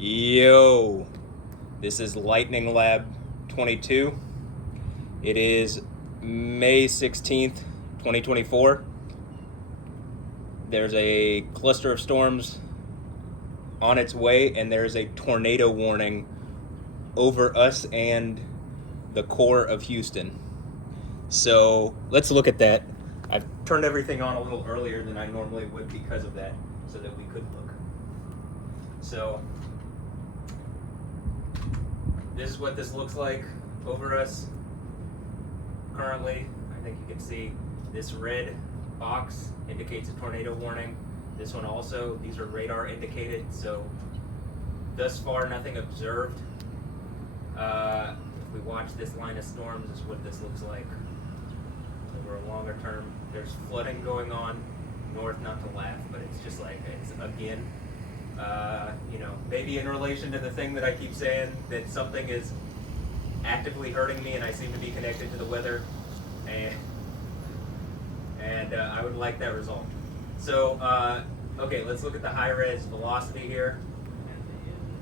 Yo, this is Lightning Lab 22. It is May 16th, 2024. There's a cluster of storms on its way, and there's a tornado warning over us and the core of Houston. So let's look at that. I've turned everything on a little earlier than I normally would because of that, so that we could look. So this is what this looks like over us currently. I think you can see this red box indicates a tornado warning. This one also, these are radar indicated, so thus far nothing observed. If we watch this line of storms, this is what this looks like over a longer term. There's flooding going on north, not to laugh, but it's just like, it's again, maybe in relation to the thing that I keep saying, that something is actively hurting me and I seem to be connected to the weather, and I would like that resolved. So, okay, let's look at the high-res velocity here,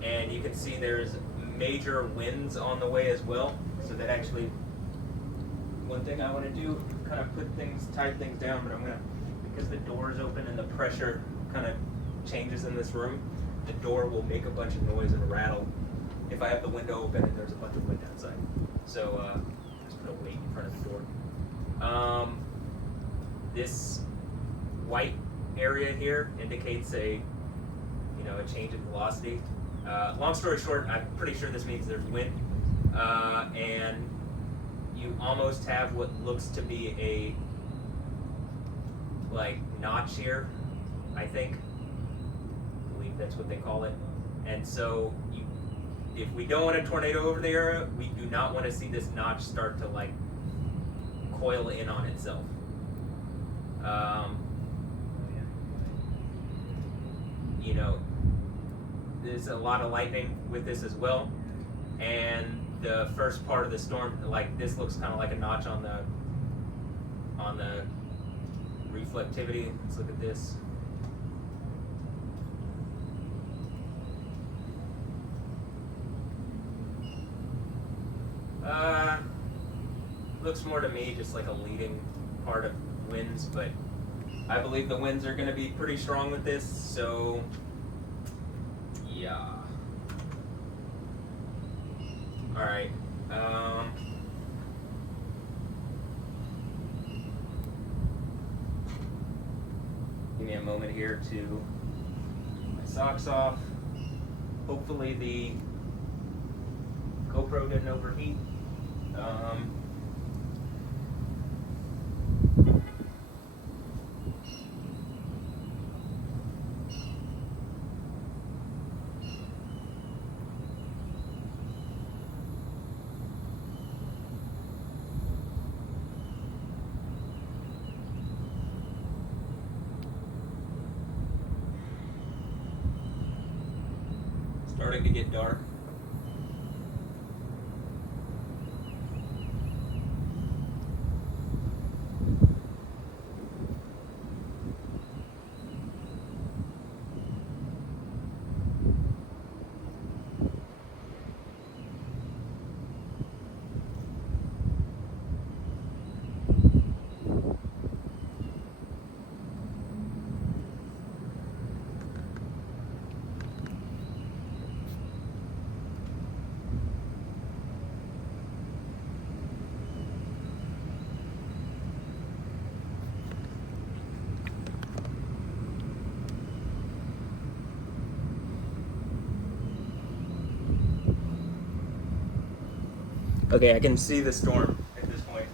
and you can see there's major winds on the way as well, so that actually, one thing I want to do, kind of tighten things down, but I'm going to, because the door is open and the pressure kind of changes in this room, the door will make a bunch of noise and rattle if I have the window open and there's a bunch of wind outside. So just put a weight in front of the door. This white area here indicates a change in velocity. Long story short, I'm pretty sure this means there's wind, and you almost have what looks to be a notch here, I think. That's what they call it. And so if we don't want a tornado over the area, we do not want to see this notch start to coil in on itself. There's a lot of lightning with this as well, and the first part of the storm, this looks kind of like a notch on the reflectivity. Let's look at this. Looks more to me just like a leading part of winds, but I believe the winds are going to be pretty strong with this, so yeah. Alright. Give me a moment here to get my socks off. Hopefully the GoPro didn't overheat. Starting to get dark. Okay, I can see the storm at this point.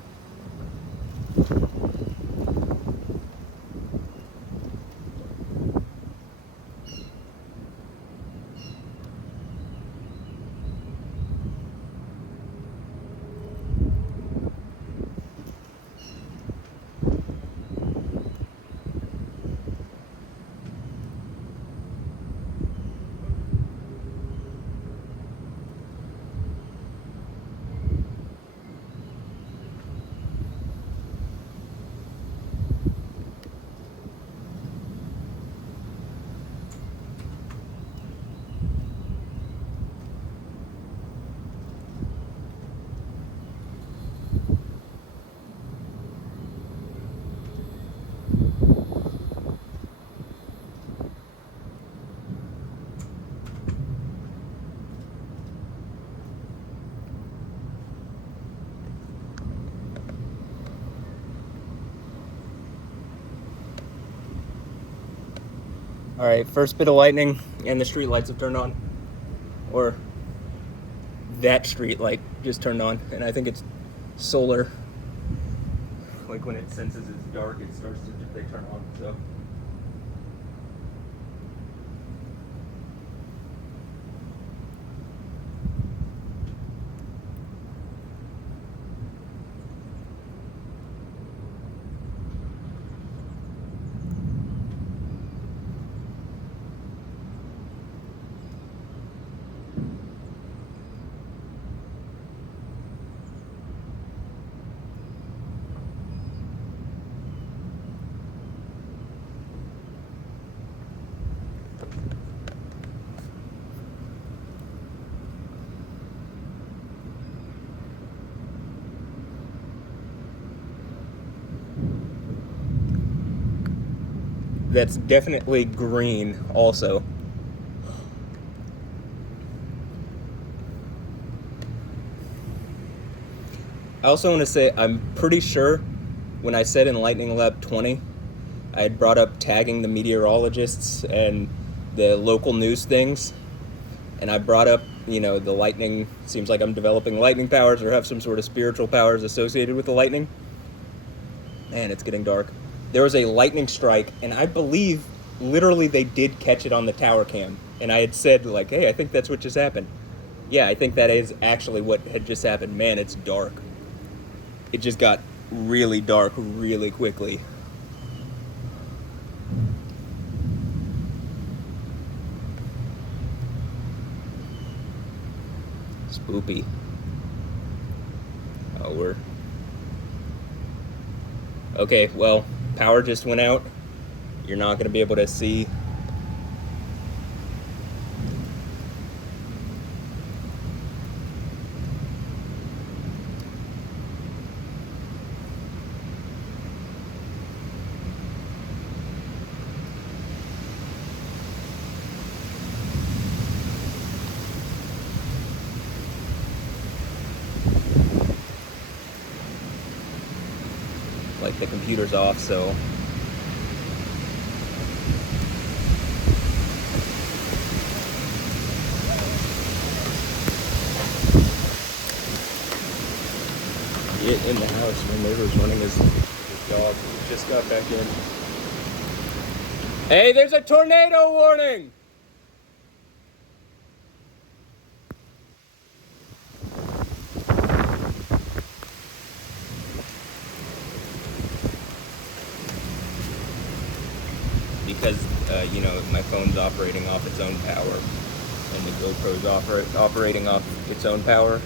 All right, first bit of lightning, and the street lights have turned on. Or that street light just turned on, and I think it's solar. Like when it senses it's dark, it starts to, they turn on, so. That's definitely green also. I also want to say, I'm pretty sure when I said in Lightning Lab 20, I had brought up tagging the meteorologists and the local news things. And I brought up, you know, the lightning, seems like I'm developing lightning powers or have some sort of spiritual powers associated with the lightning. Man, it's getting dark. There was a lightning strike, and I believe literally they did catch it on the tower cam. And I had said, like, hey, I think that's what just happened. Yeah, I think that is actually what had just happened. Man, it's dark. It just got really dark really quickly. Spoopy. Oh, we're... Okay, well, power just went out. You're not going to be able to see. Like the computer's off, so get in the house. My neighbor's running his dog. He just got back in. Hey, there's a tornado warning! Because, you know, my phone's operating off its own power, and the GoPro's operating off its own power.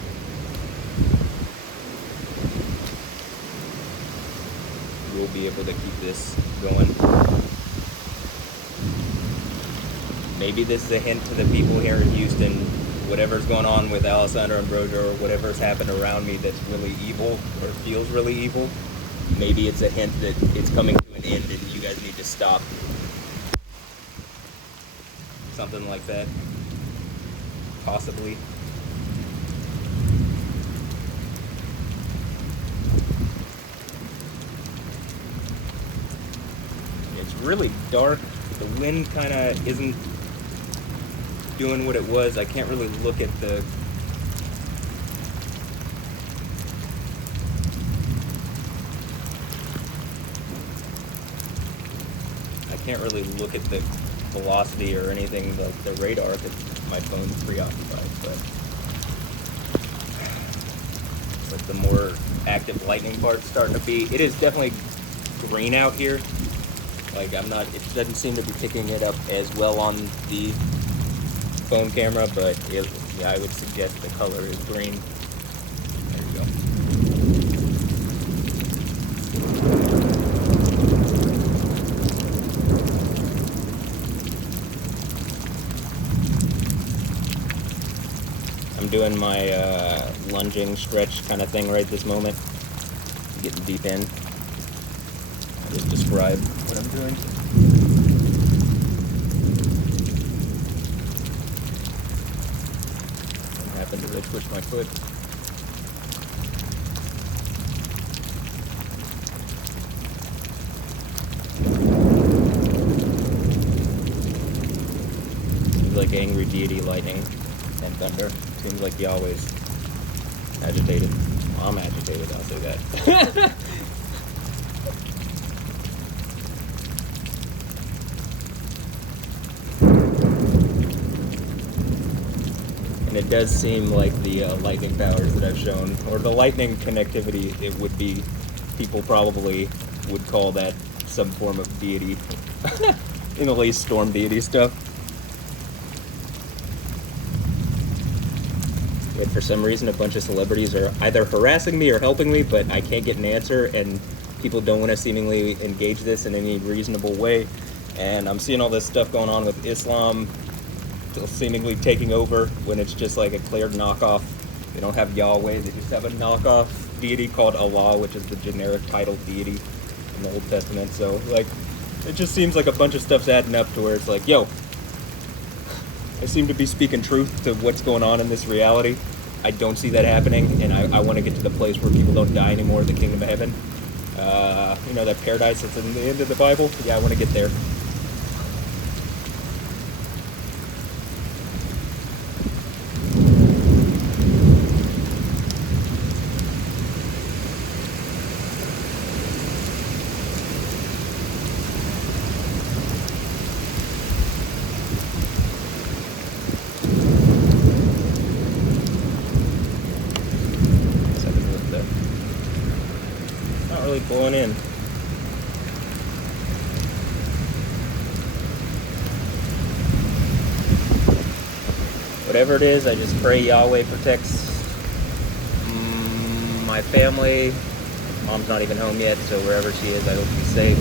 We'll be able to keep this going. Maybe this is a hint to the people here in Houston, whatever's going on with Alessandro and Brojo, or whatever's happened around me that's really evil, or feels really evil. Maybe it's a hint that it's coming to an end and you guys need to stop. Something like that. Possibly. It's really dark. The wind kind of isn't doing what it was. I can't really look at the... I can't really look at the velocity or anything, the radar, because my phone's preoccupied, but the more active lightning part's starting to be, it is definitely green out here. Like it doesn't seem to be picking it up as well on the phone camera, but yeah, I would suggest the color is green. There you go. I'm doing my lunging stretch kind of thing right this moment. Getting deep in. I'll just describe what I'm doing. What happened to push my foot? angry deity, lightning, and thunder. Seems like Yahweh's agitated. Well, I'm agitated, I'll say that. And it does seem like the lightning powers that I've shown, or the lightning connectivity, it would be, people probably would call that some form of deity. In at least storm deity stuff. And for some reason, a bunch of celebrities are either harassing me or helping me, but I can't get an answer, and people don't want to seemingly engage this in any reasonable way. And I'm seeing all this stuff going on with Islam seemingly taking over when it's just like a clear knockoff. They don't have Yahweh, they just have a knockoff deity called Allah, which is the generic title deity in the Old Testament. So, like, it just seems like a bunch of stuff's adding up to where it's like, yo, I seem to be speaking truth to what's going on in this reality. I don't see that happening, and I want to get to the place where people don't die anymore, the kingdom of heaven. You know, that paradise that's in the end of the Bible? Yeah, I want to get there. Blowing in. Whatever it is, I just pray Yahweh protects my family. Mom's not even home yet, so wherever she is, I hope she's safe.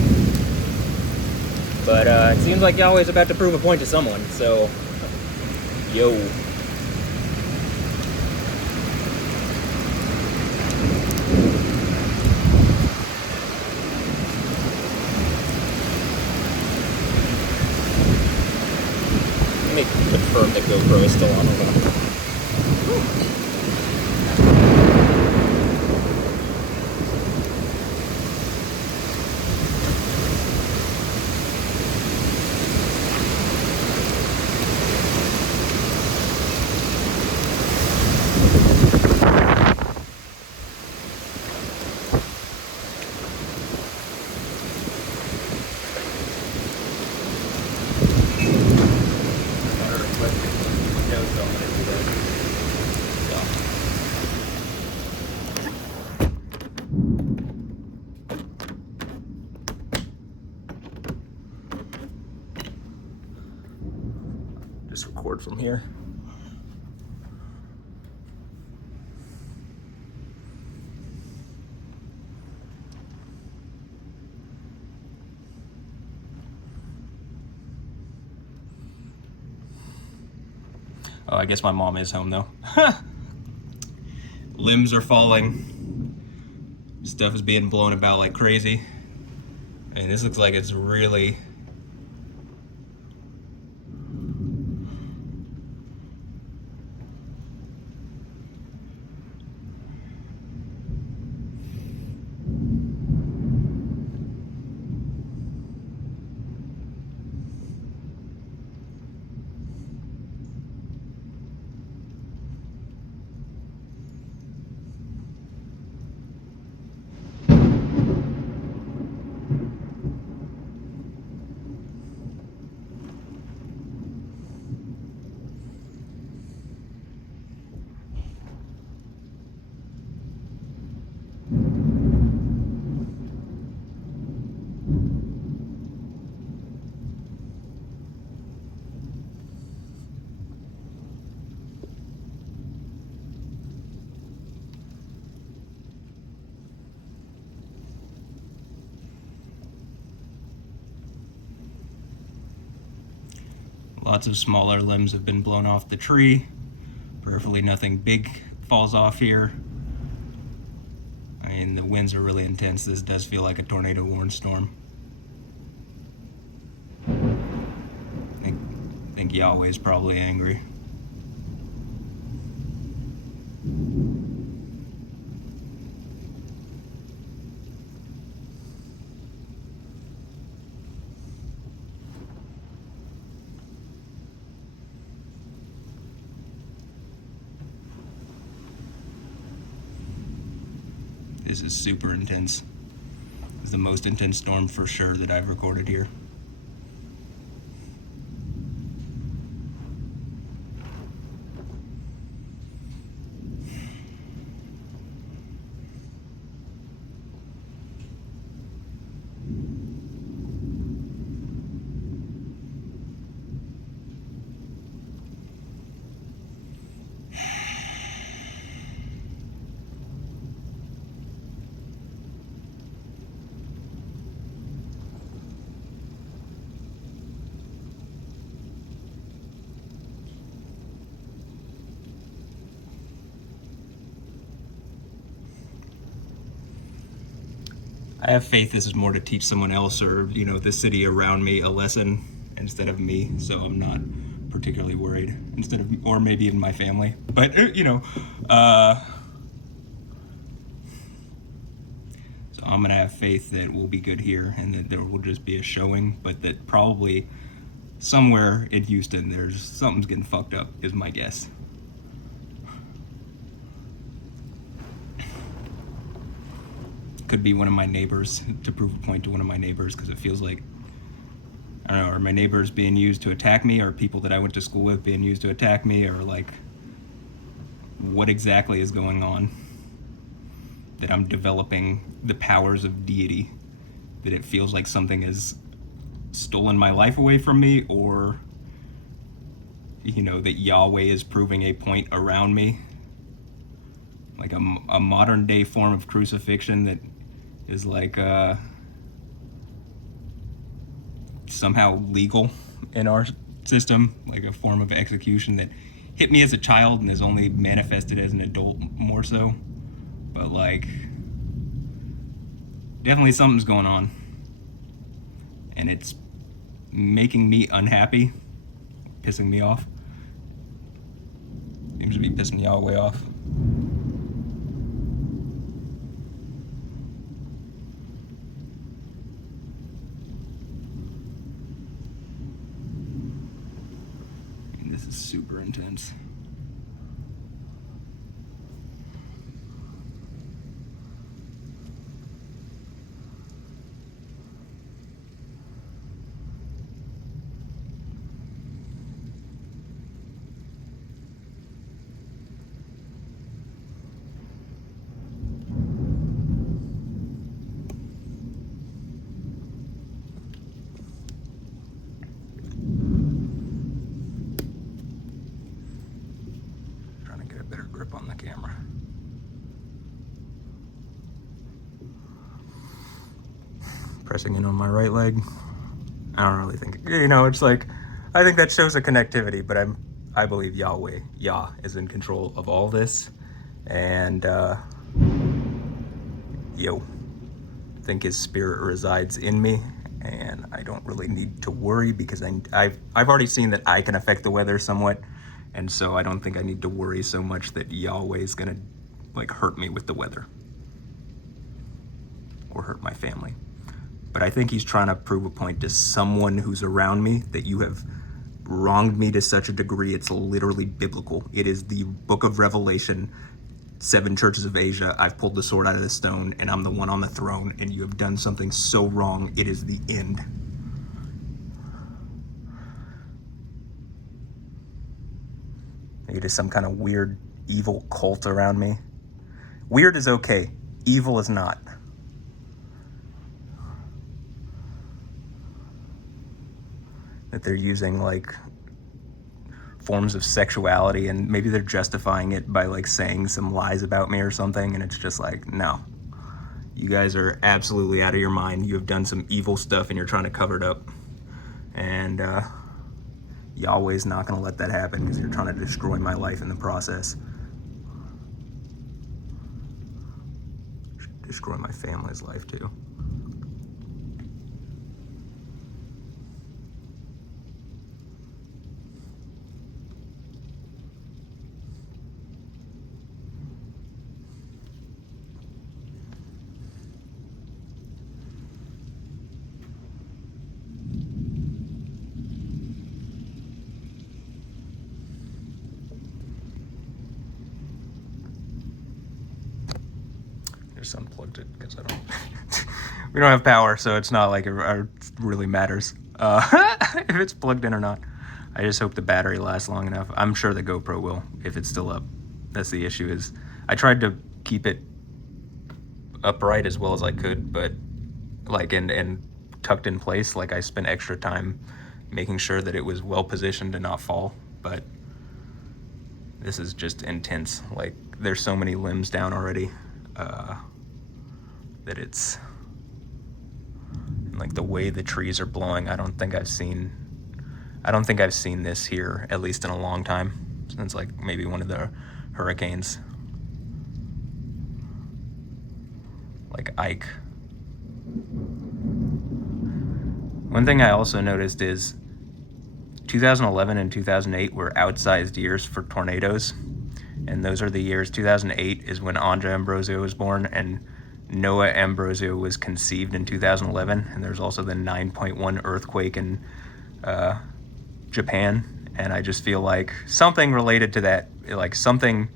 But it seems like Yahweh's about to prove a point to someone, so yo. Confirm that GoPro is still on. Just record from here. Oh, I guess my mom is home though. Limbs are falling. Stuff is being blown about like crazy. I mean, this looks like it's really... Lots of smaller limbs have been blown off the tree. Prayerfully nothing big falls off here. I mean, the winds are really intense. This does feel like a tornado warned storm. I think Yahweh's probably angry. This is super intense. It's the most intense storm for sure that I've recorded here. I have faith this is more to teach someone else or, you know, the city around me a lesson instead of me, so I'm not particularly worried. Instead of, or maybe even my family. But, you know, so I'm gonna have faith that we'll be good here and that there will just be a showing, but that probably somewhere in Houston there's something's getting fucked up, is my guess. Could be one of my neighbors, to prove a point to one of my neighbors, because it feels like, I don't know, are my neighbors being used to attack me, or people that I went to school with being used to attack me, or like, what exactly is going on? That I'm developing the powers of deity, that it feels like something has stolen my life away from me, or, you know, that Yahweh is proving a point around me. Like a modern day form of crucifixion that is like somehow legal in our system, like a form of execution that hit me as a child and is only manifested as an adult more so. But like, definitely something's going on, and it's making me unhappy, pissing me off. Seems to be pissing Yahweh off. This is super intense. Trying to get a better grip on the camera. Pressing in on my right leg. I don't really think, you know, it's like, I think that shows a connectivity, but I believe Yahweh, Yah, is in control of all this. And, I think his spirit resides in me, and I don't really need to worry because I've already seen that I can affect the weather somewhat, and so I don't think I need to worry so much that Yahweh is gonna like hurt me with the weather or hurt my family. But I think he's trying to prove a point to someone who's around me that you have wronged me to such a degree it's literally biblical. It is the book of Revelation, 7 churches of Asia. I've pulled the sword out of the stone and I'm the one on the throne, and you have done something so wrong, it is the end. Maybe it is some kind of weird evil cult around me. Weird is okay, evil is not. That they're using like forms of sexuality, and maybe they're justifying it by like saying some lies about me or something, and it's just like, no, you guys are absolutely out of your mind. You have done some evil stuff and you're trying to cover it up, and Yahweh's not going to let that happen because you're trying to destroy my life in the process, destroy my family's life too. just unplugged it because I don't. We don't have power, so it's not like it really matters if it's plugged in or not. I just hope the battery lasts long enough. I'm sure the GoPro will if it's still up. That's the issue. Is I tried to keep it upright as well as I could, but like and tucked in place. Like I spent extra time making sure that it was well positioned to not fall. But this is just intense. Like there's so many limbs down already that it's like the way the trees are blowing. I don't think I've seen this here, at least in a long time, since like maybe one of the hurricanes, like Ike. One thing I also noticed is 2011 and 2008 were outsized years for tornadoes, and those are the years. 2008 is when Anja Ambrosio was born, and Noah Ambrosio was conceived in 2011, and there's also the 9.1 earthquake in Japan, and I just feel like something related to that, like something,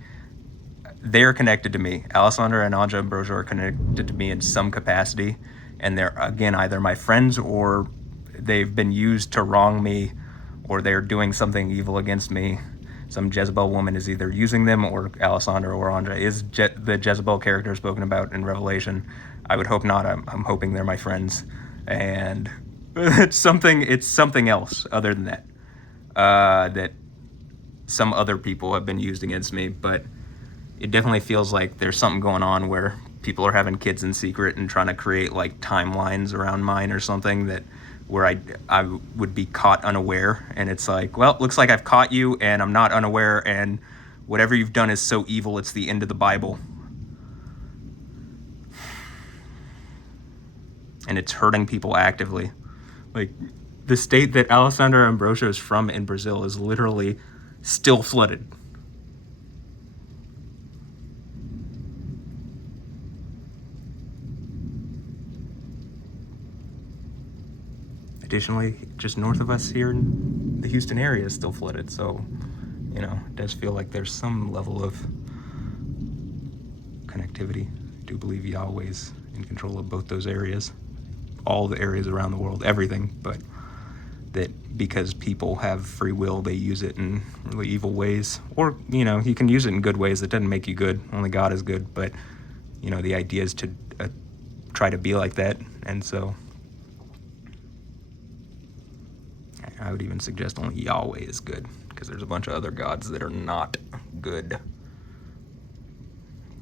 they're connected to me. Alessandra and Anja Ambrosio are connected to me in some capacity, and they're, again, either my friends or they've been used to wrong me, or they're doing something evil against me. Some Jezebel woman is either using them, or Alessandra or Anja is the Jezebel character spoken about in Revelation. I would hope not. I'm hoping they're my friends, and it's something else other than that. That some other people have been used against me, but it definitely feels like there's something going on where people are having kids in secret and trying to create like timelines around mine or something, that where I would be caught unaware, and it's like, well, looks like I've caught you and I'm not unaware, and whatever you've done is so evil it's the end of the Bible. And it's hurting people actively. Like, the state that Alessandra Ambrosio is from in Brazil is literally still flooded. Additionally, just north of us here in the Houston area is still flooded, so, you know, it does feel like there's some level of connectivity. I do believe Yahweh's in control of both those areas, all the areas around the world, everything, but that because people have free will, they use it in really evil ways. Or, you know, you can use it in good ways. That doesn't make you good. Only God is good, but, you know, the idea is to try to be like that, and so I would even suggest only Yahweh is good, because there's a bunch of other gods that are not good. A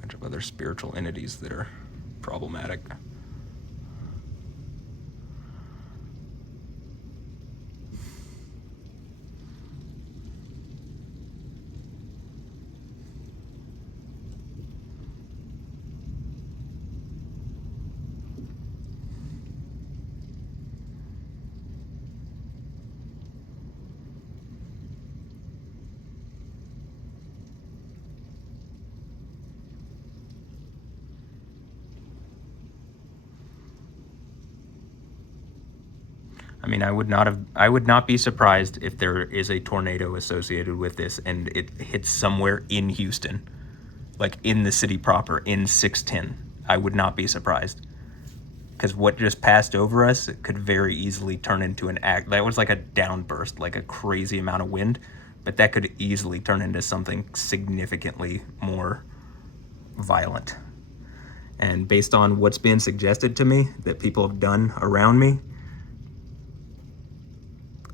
bunch of other spiritual entities that are problematic. I mean, I would not be surprised if there is a tornado associated with this and it hits somewhere in Houston, like in the city proper, in 610. I would not be surprised, because what just passed over us, it could very easily turn into an act. That was like a downburst, like a crazy amount of wind, but that could easily turn into something significantly more violent. And based on what's being suggested to me that people have done around me,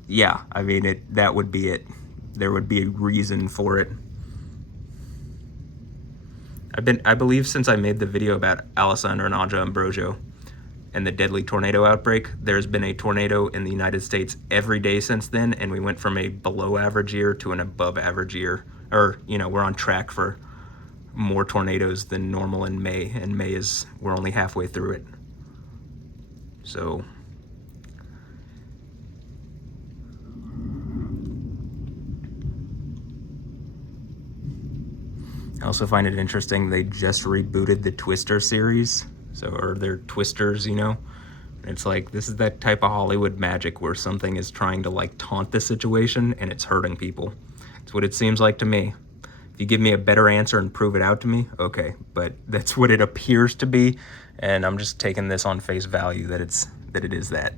yeah, I mean, that would be it. There would be a reason for it. I believe since I made the video about Alessandra and Anja Ambrosio and the deadly tornado outbreak, there's been a tornado in the United States every day since then, and we went from a below average year to an above average year. Or, you know, we're on track for more tornadoes than normal in May, and we're only halfway through it. So I also find it interesting they just rebooted the Twister series, or they're Twisters, you know? It's like, this is that type of Hollywood magic where something is trying to like taunt the situation and it's hurting people. It's what it seems like to me. If you give me a better answer and prove it out to me, okay. But that's what it appears to be, and I'm just taking this on face value that it is that.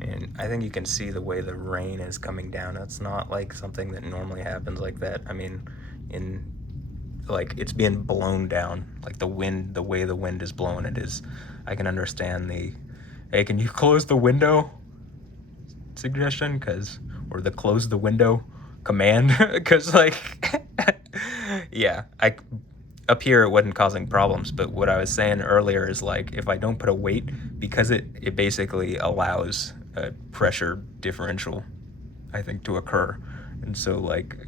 And I think you can see the way the rain is coming down. It's not like something that normally happens like that. I mean, like it's being blown down. Like the wind, the way the wind is blowing it is, I can understand the, hey, can you close the window suggestion? Or the close the window command. Cause like, yeah, up here it wasn't causing problems, but what I was saying earlier is like, if I don't put a weight, because it basically allows a pressure differential, I think, to occur. And so like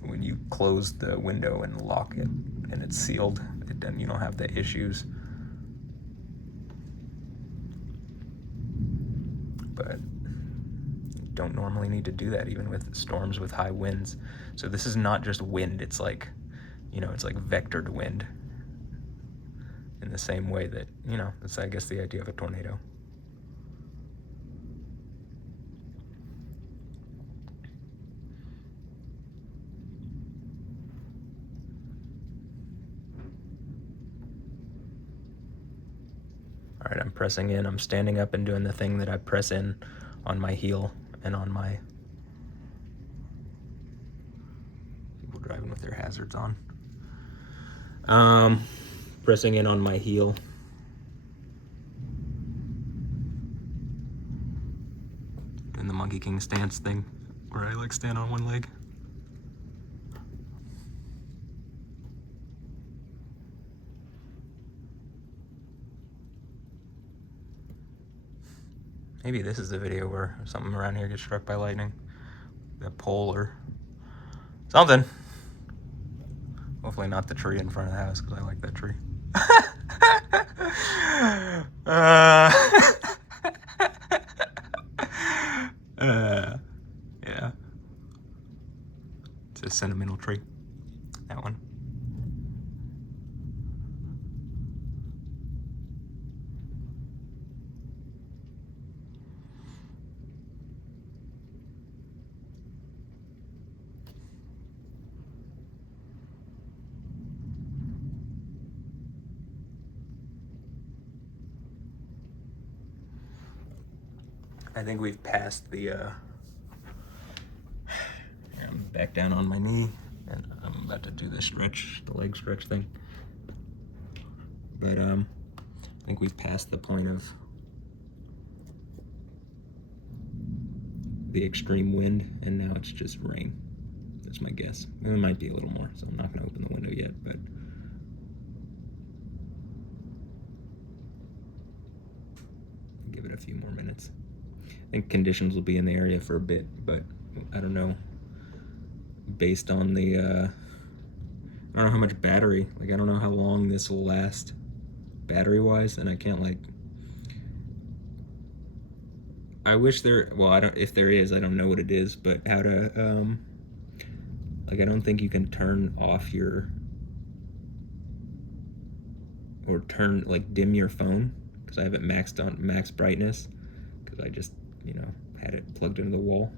when you close the window and lock it and it's sealed, then you don't have the issues. But you don't normally need to do that, even with storms with high winds. So this is not just wind, it's like, it's like vectored wind, in the same way that, that's, I guess, the idea of a tornado. All right, I'm pressing in. I'm standing up and doing the thing that I press in on my heel and on my people driving with their hazards on. Pressing in on my heel. Doing the Monkey King stance thing, where I like stand on one leg. Maybe this is the video where something around here gets struck by lightning. A pole or something. Hopefully not the tree in front of the house, because I like that tree. Yeah. It's a sentimental tree, that one. I think we've passed the, I'm back down on my knee, and I'm about to do the stretch, the leg stretch thing. But, I think we've passed the point of the extreme wind, and now it's just rain. That's my guess. It might be a little more, so I'm not gonna open the window yet, but give it a few more minutes. I think conditions will be in the area for a bit, but I don't know. Based on the, I don't know how much battery, like I don't know how long this will last battery-wise, and I can't like, I wish if there is, I don't know what it is, but how to, like I don't think you can turn off or dim your phone, because I have it maxed on max brightness, because I just, had it plugged into the wall.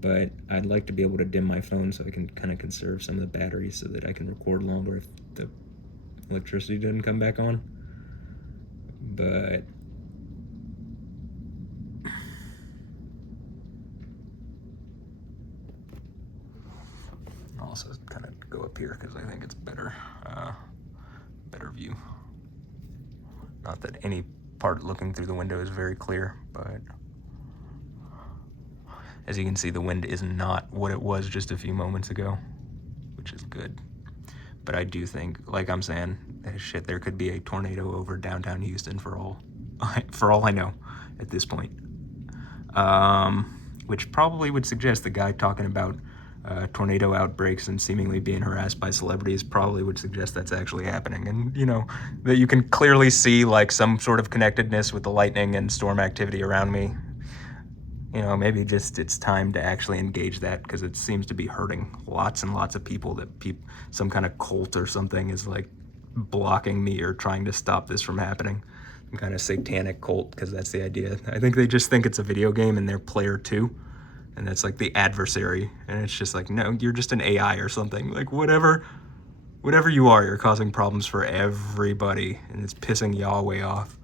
But I'd like to be able to dim my phone so I can kind of conserve some of the batteries so that I can record longer if the electricity doesn't come back on. But I'll also kind of go up here because I think it's better view. Not that any part looking through the window is very clear, but as you can see, the wind is not what it was just a few moments ago, which is good. But I do think, like I'm saying, shit, there could be a tornado over downtown Houston for all I know at this point. Which probably would suggest the guy talking about tornado outbreaks and seemingly being harassed by celebrities probably would suggest that's actually happening. And, that you can clearly see like some sort of connectedness with the lightning and storm activity around me. you know, maybe just it's time to actually engage that, because it seems to be hurting lots and lots of people, that some kind of cult or something is like blocking me or trying to stop this from happening. Some kind of satanic cult, because that's the idea. I think they just think it's a video game and they're player 2, and that's like the adversary, and it's just like, no, you're just an AI or something. Like, whatever you are, you're causing problems for everybody, and it's pissing Yahweh off.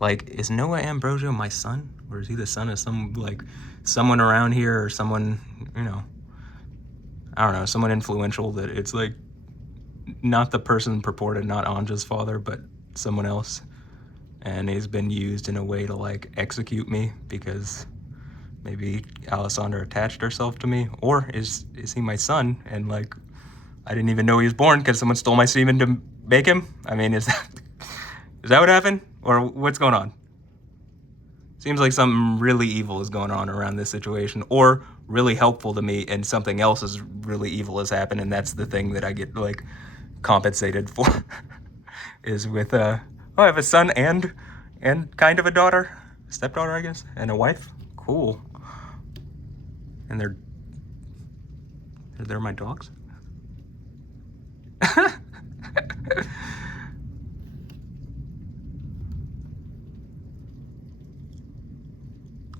Like, is Noah Ambrosio my son? Or is he the son of someone around here, or someone, you know, I don't know, someone influential, that it's like not the person purported, not Anja's father, but someone else. And he's been used in a way to like execute me, because maybe Alessandra attached herself to me. Or is he my son, and like I didn't even know he was born because someone stole my semen to make him? I mean, is that what happened? Or what's going on? Seems like something really evil is going on around this situation, or really helpful to me, and something else is really evil has happened, and that's the thing that I get like compensated for. Is with oh, I have a son and kind of a daughter, stepdaughter, I guess, and a wife. Cool. And they're my dogs.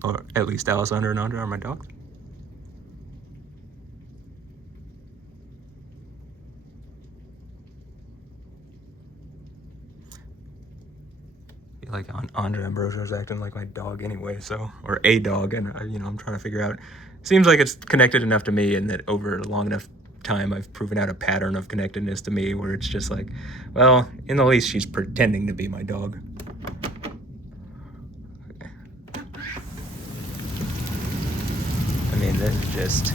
Or at least Alessandra and Andra are my dogs. Like Andra Ambrosio is acting like my dog anyway, so, or a dog, and you know, I'm trying to figure out. Seems like it's connected enough to me, and that over a long enough time I've proven out a pattern of connectedness to me, where it's just like, well, in the least she's pretending to be my dog. I mean, this is just...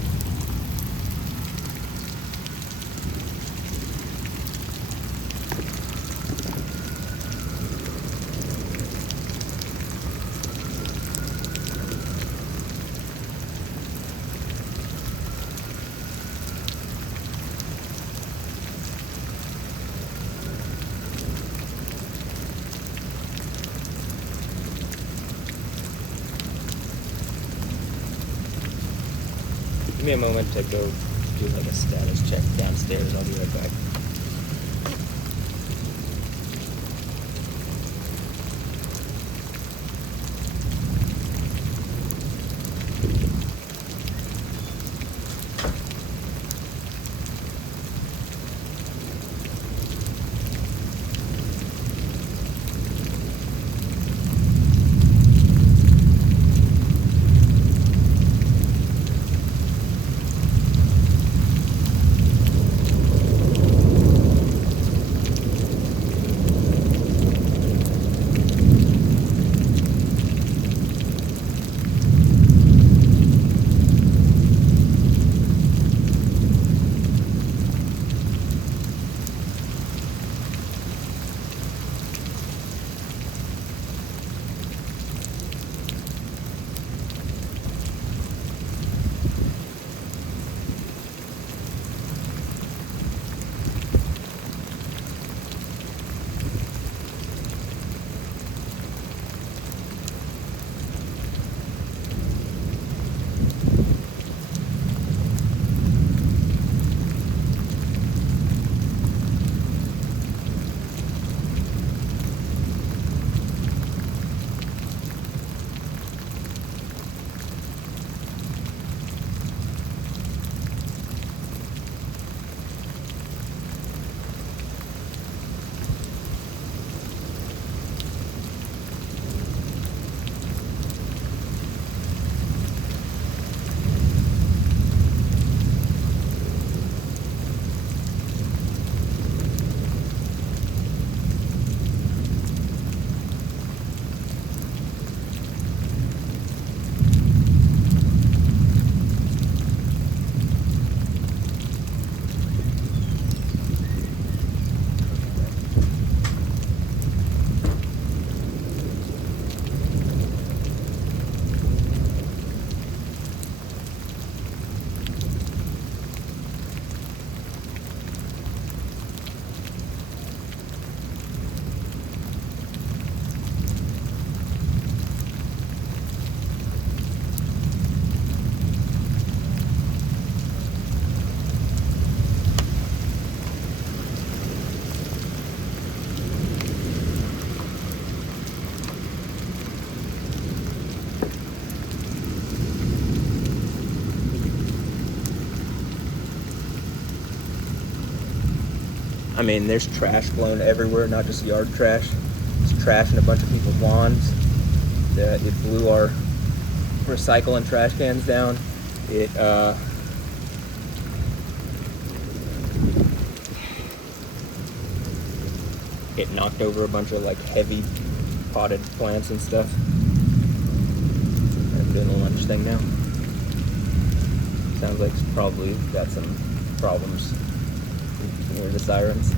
Give me a moment to go do like a status check downstairs. I'll be right back. I mean, there's trash blown everywhere, not just yard trash. There's trash in a bunch of people's lawns. It blew our recycle and trash cans down. It knocked over a bunch of like heavy potted plants and stuff. I'm doing the lunge thing now. Sounds like it's probably got some problems near the sirens.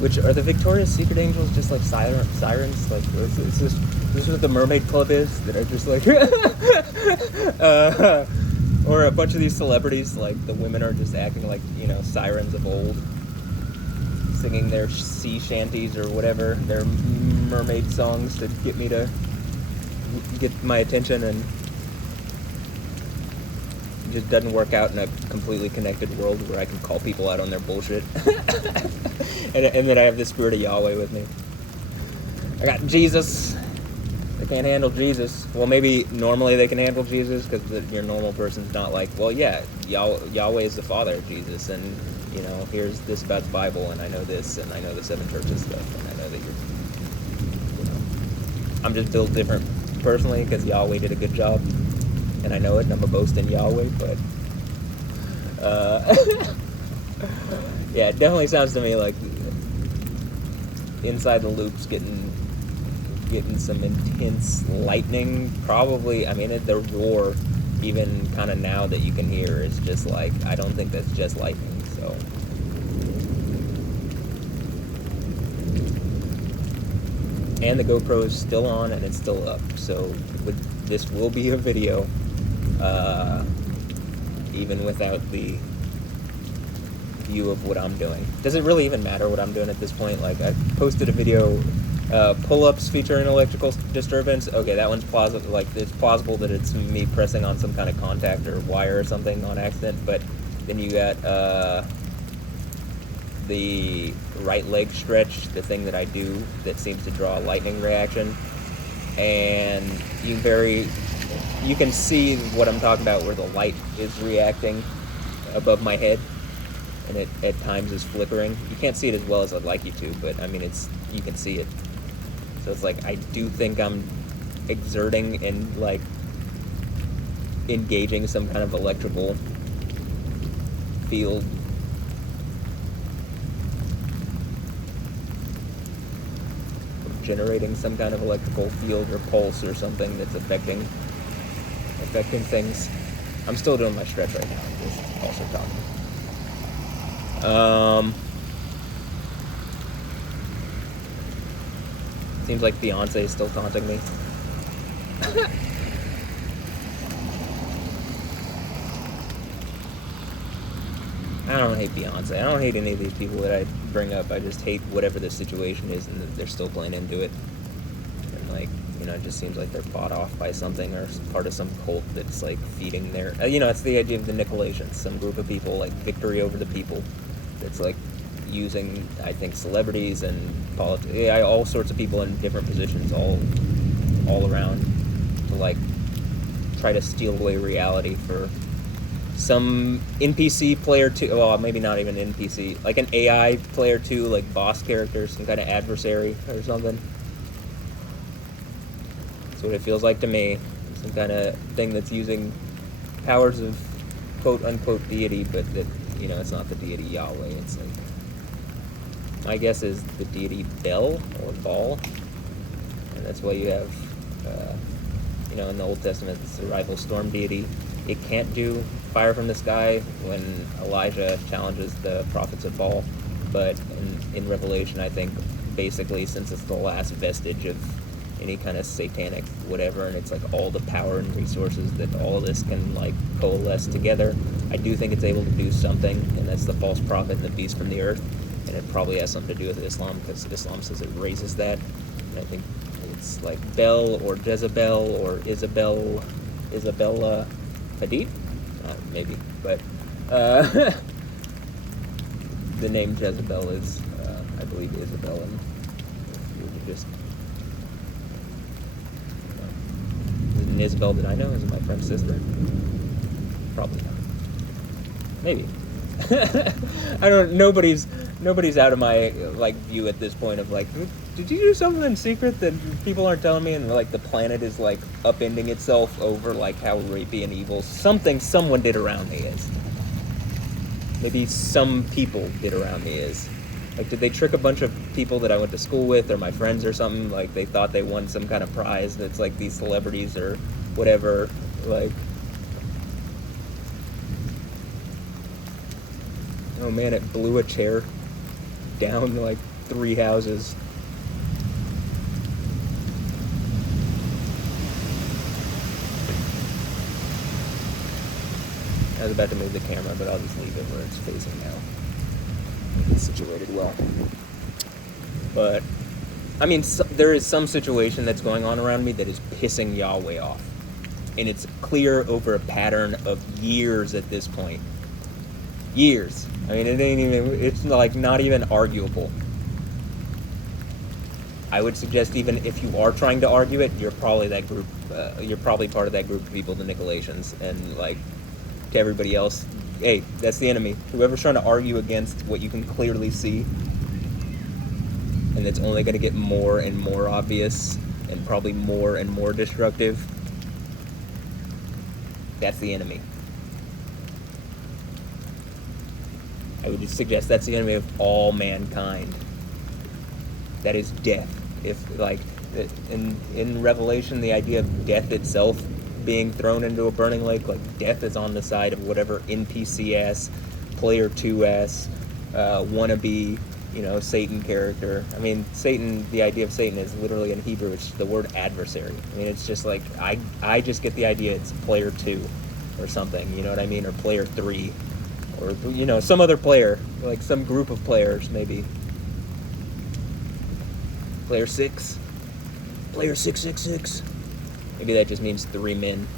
Which, are the Victoria's Secret Angels just like sirens? Like, is this what the Mermaid Club is? That are just like... or a bunch of these celebrities, like, the women are just acting like, you know, sirens of old. Singing their sea shanties or whatever, their mermaid songs to get me to get my attention, and it just doesn't work out in a completely connected world where I can call people out on their bullshit. and then I have the Spirit of Yahweh with me. I got Jesus. They can't handle Jesus. Well, maybe normally they can handle Jesus, because your normal person's not like, well, yeah, Yahweh is the Father of Jesus, and, you know, here's this about the Bible, and I know this, and I know the 7 churches stuff, and I know that you're, you know. I'm just built different personally, because Yahweh did a good job, and I know it, and I'm a boast in Yahweh, but, yeah, it definitely sounds to me like inside the loop's getting some intense lightning, probably. I mean, the roar, even kind of now that you can hear, is just like, I don't think that's just lightning, so. And the GoPro is still on, and it's still up, so this will be a video, even without the view of what I'm doing. Does it really even matter what I'm doing at this point? Like, I posted a video, pull-ups featuring electrical disturbance. Okay, that one's plausible. Like, it's plausible that it's me pressing on some kind of contact or wire or something on accident, but then you got the right leg stretch, the thing that I do that seems to draw a lightning reaction, and you can see what I'm talking about, where the light is reacting above my head, and it at times is flickering. You can't see it as well as I'd like you to, but I mean, you can see it. So it's like, I do think I'm exerting and like engaging some kind of electrical field. Generating some kind of electrical field or pulse or something that's affecting things. I'm still doing my stretch right now. I'm just also talking. Seems like Beyonce is still taunting me. I don't hate Beyonce. I don't hate any of these people that I bring up. I just hate whatever the situation is, and that they're still playing into it. And like, you know, it just seems like they're bought off by something, or part of some cult that's like feeding their, you know, it's the idea of the Nicolaitans, some group of people, like victory over the people, that's like using, I think, celebrities and all sorts of people in different positions all around to like try to steal away reality for some NPC player 2, well, maybe not even NPC, like an AI player 2, like boss character, some kind of adversary or something. That's what it feels like to me. Some kind of thing that's using powers of quote-unquote deity, but that, you know, it's not the deity Yahweh. It's like, my guess is the deity Bel or Baal, and that's why you have, you know, in the Old Testament, it's the rival storm deity. It can't do fire from the sky when Elijah challenges the prophets of Baal, but in Revelation, I think, basically, since it's the last vestige of any kind of satanic whatever, and it's like all the power and resources that all of this can like coalesce together, I do think it's able to do something, and that's the false prophet and the beast from the earth, and it probably has something to do with Islam, because Islam says it raises that, and I think it's like Bel or Jezebel or Isabella Hadid? Maybe, but the name Jezebel is, I believe, Isabel, and if you just... Is it an Isabel that I know? Is it my friend's sister? Probably not. Maybe. I don't. Nobody's out of my like view at this point of like, did you do something in secret that people aren't telling me? And like the planet is like upending itself over like how rapey and evil something someone did around me is. Maybe some people did around me is. Like, did they trick a bunch of people that I went to school with or my friends or something? Like, they thought they won some kind of prize that's like these celebrities or whatever. Like, oh man, it blew a chair down like 3 houses. I was about to move the camera, but I'll just leave it where it's facing now. It's situated well. But, I mean, there is some situation that's going on around me that is pissing Yahweh off. And it's clear over a pattern of years at this point. Years. I mean, it's like not even arguable. I would suggest even if you are trying to argue it, you're probably that group, you're probably part of that group of people, the Nicolaitans, and like, to everybody else, hey, that's the enemy. Whoever's trying to argue against what you can clearly see, and it's only going to get more and more obvious, and probably more and more destructive, that's the enemy. I would suggest that's the enemy of all mankind. That is death. If, like, in Revelation, the idea of death itself being thrown into a burning lake, like, death is on the side of whatever NPC-ass, Player 2-ass, wannabe, Satan character. I mean, Satan, the idea of Satan is literally in Hebrew, it's the word adversary. I mean, it's just like, I just get the idea it's Player 2 or something, you know what I mean? Or Player 3. Or, some other player, like some group of players, maybe. Player 6. Player 666. Maybe that just means 3 men.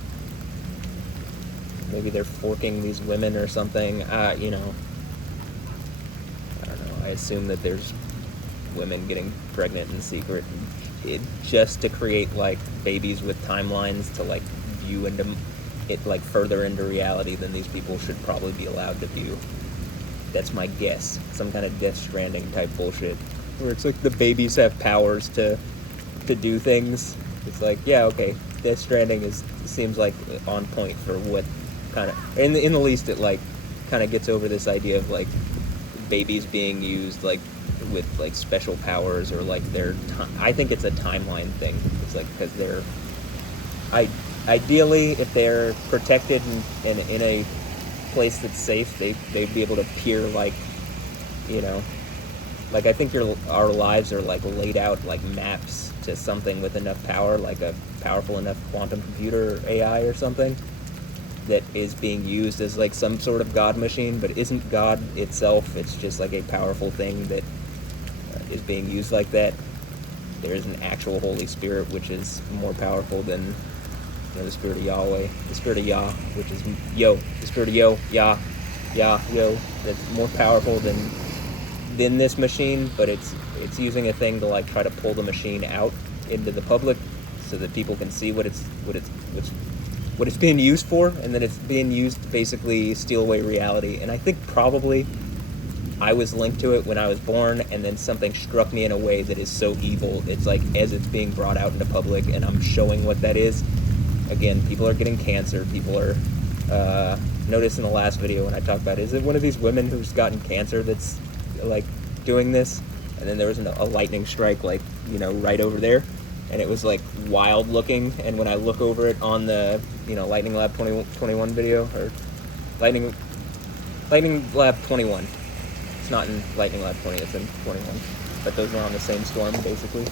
Maybe they're forking these women or something. I don't know. I assume that there's women getting pregnant in secret, just to create like babies with timelines to like view into it, like further into reality than these people should probably be allowed to view. That's my guess. Some kind of Death Stranding type bullshit, where it's like the babies have powers to do things. It's like, yeah, okay, Death Stranding seems like on point for what kind of, in the least, it like kind of gets over this idea of like babies being used like with like special powers or like I think it's a timeline thing. It's like because they're ideally, if they're protected and in a place that's safe, they'd be able to peer like, like I think our lives are like laid out like maps to something with enough power, like a powerful enough quantum computer or AI or something that is being used as like some sort of God machine, but isn't God itself. It's just like a powerful thing that is being used like that. There is an actual Holy Spirit which is more powerful than the Spirit of Yahweh, the Spirit of Yah, which is Yo, the Spirit of Yo, Yah, Yo, that's more powerful than this machine, but it's using a thing to like try to pull the machine out into the public so that people can see what it's being used for, and then it's being used to basically steal away reality. And I think probably I was linked to it when I was born, and then something struck me in a way that is so evil. It's like as it's being brought out into public and I'm showing what that is. Again, people are getting cancer. People are, notice in the last video when I talked about, is it one of these women who's gotten cancer that's like doing this? And then there was a lightning strike, like, right over there. And it was like wild looking. And when I look over it on the, Lightning Lab 21 video, or Lightning Lab 21. It's not in Lightning Lab 20, it's in 21. But those are on the same storm, basically.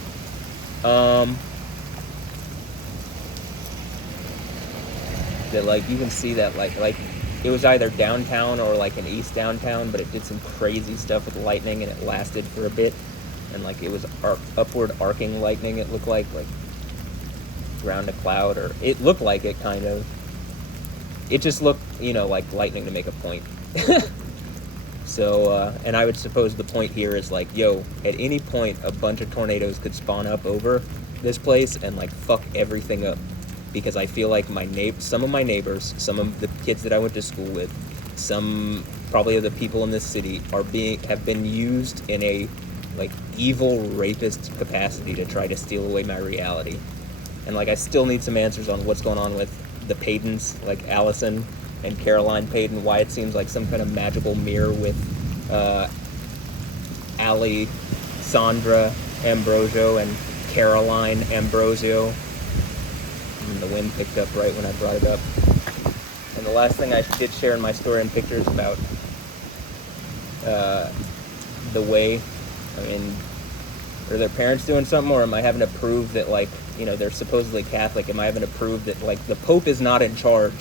That like you can see that like it was either downtown or like an east downtown, but it did some crazy stuff with lightning and it lasted for a bit, and like it was upward arcing lightning. It looked like around a cloud, or it looked like it kind of. It just looked like lightning to make a point. So and I would suppose the point here is like, yo, at any point a bunch of tornadoes could spawn up over this place and like fuck everything up. Because I feel like some of my neighbors, some of the kids that I went to school with, some probably of the people in this city have been used in a like evil rapist capacity to try to steal away my reality. And like I still need some answers on what's going on with the Paydens, like Allison and Caroline Payden, why it seems like some kind of magical mirror with Allie, Sandra Ambrosio, and Caroline Ambrosio. And the wind picked up right when I brought it up. And the last thing I did share in my story and pictures about the way, I mean, are their parents doing something, or am I having to prove that, like, you know, they're supposedly Catholic? Am I having to prove that, like, the Pope is not in charge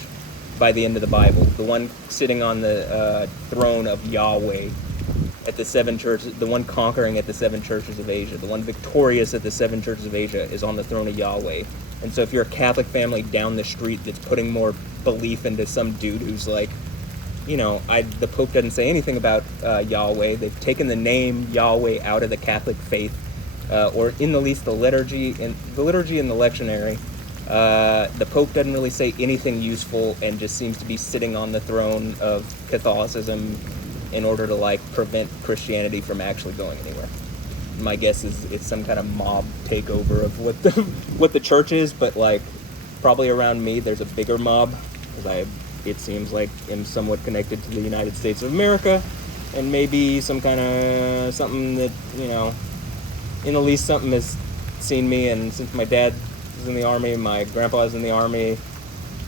by the end of the Bible? The one sitting on the throne of Yahweh at the 7 churches, the one conquering at the 7 churches of Asia, the one victorious at the 7 churches of Asia is on the throne of Yahweh. And so if you're a Catholic family down the street that's putting more belief into some dude who's like, you know, the Pope doesn't say anything about Yahweh. They've taken the name Yahweh out of the Catholic faith, or in the least the liturgy and the lectionary. The Pope doesn't really say anything useful and just seems to be sitting on the throne of Catholicism in order to like prevent Christianity from actually going anywhere. My guess is it's some kind of mob takeover of what the church is, but like probably around me there's a bigger mob, because it seems like I'm somewhat connected to the United States of America, and maybe some kind of something that, you know, in the least something has seen me, and since my dad is in the army, my grandpa is in the army,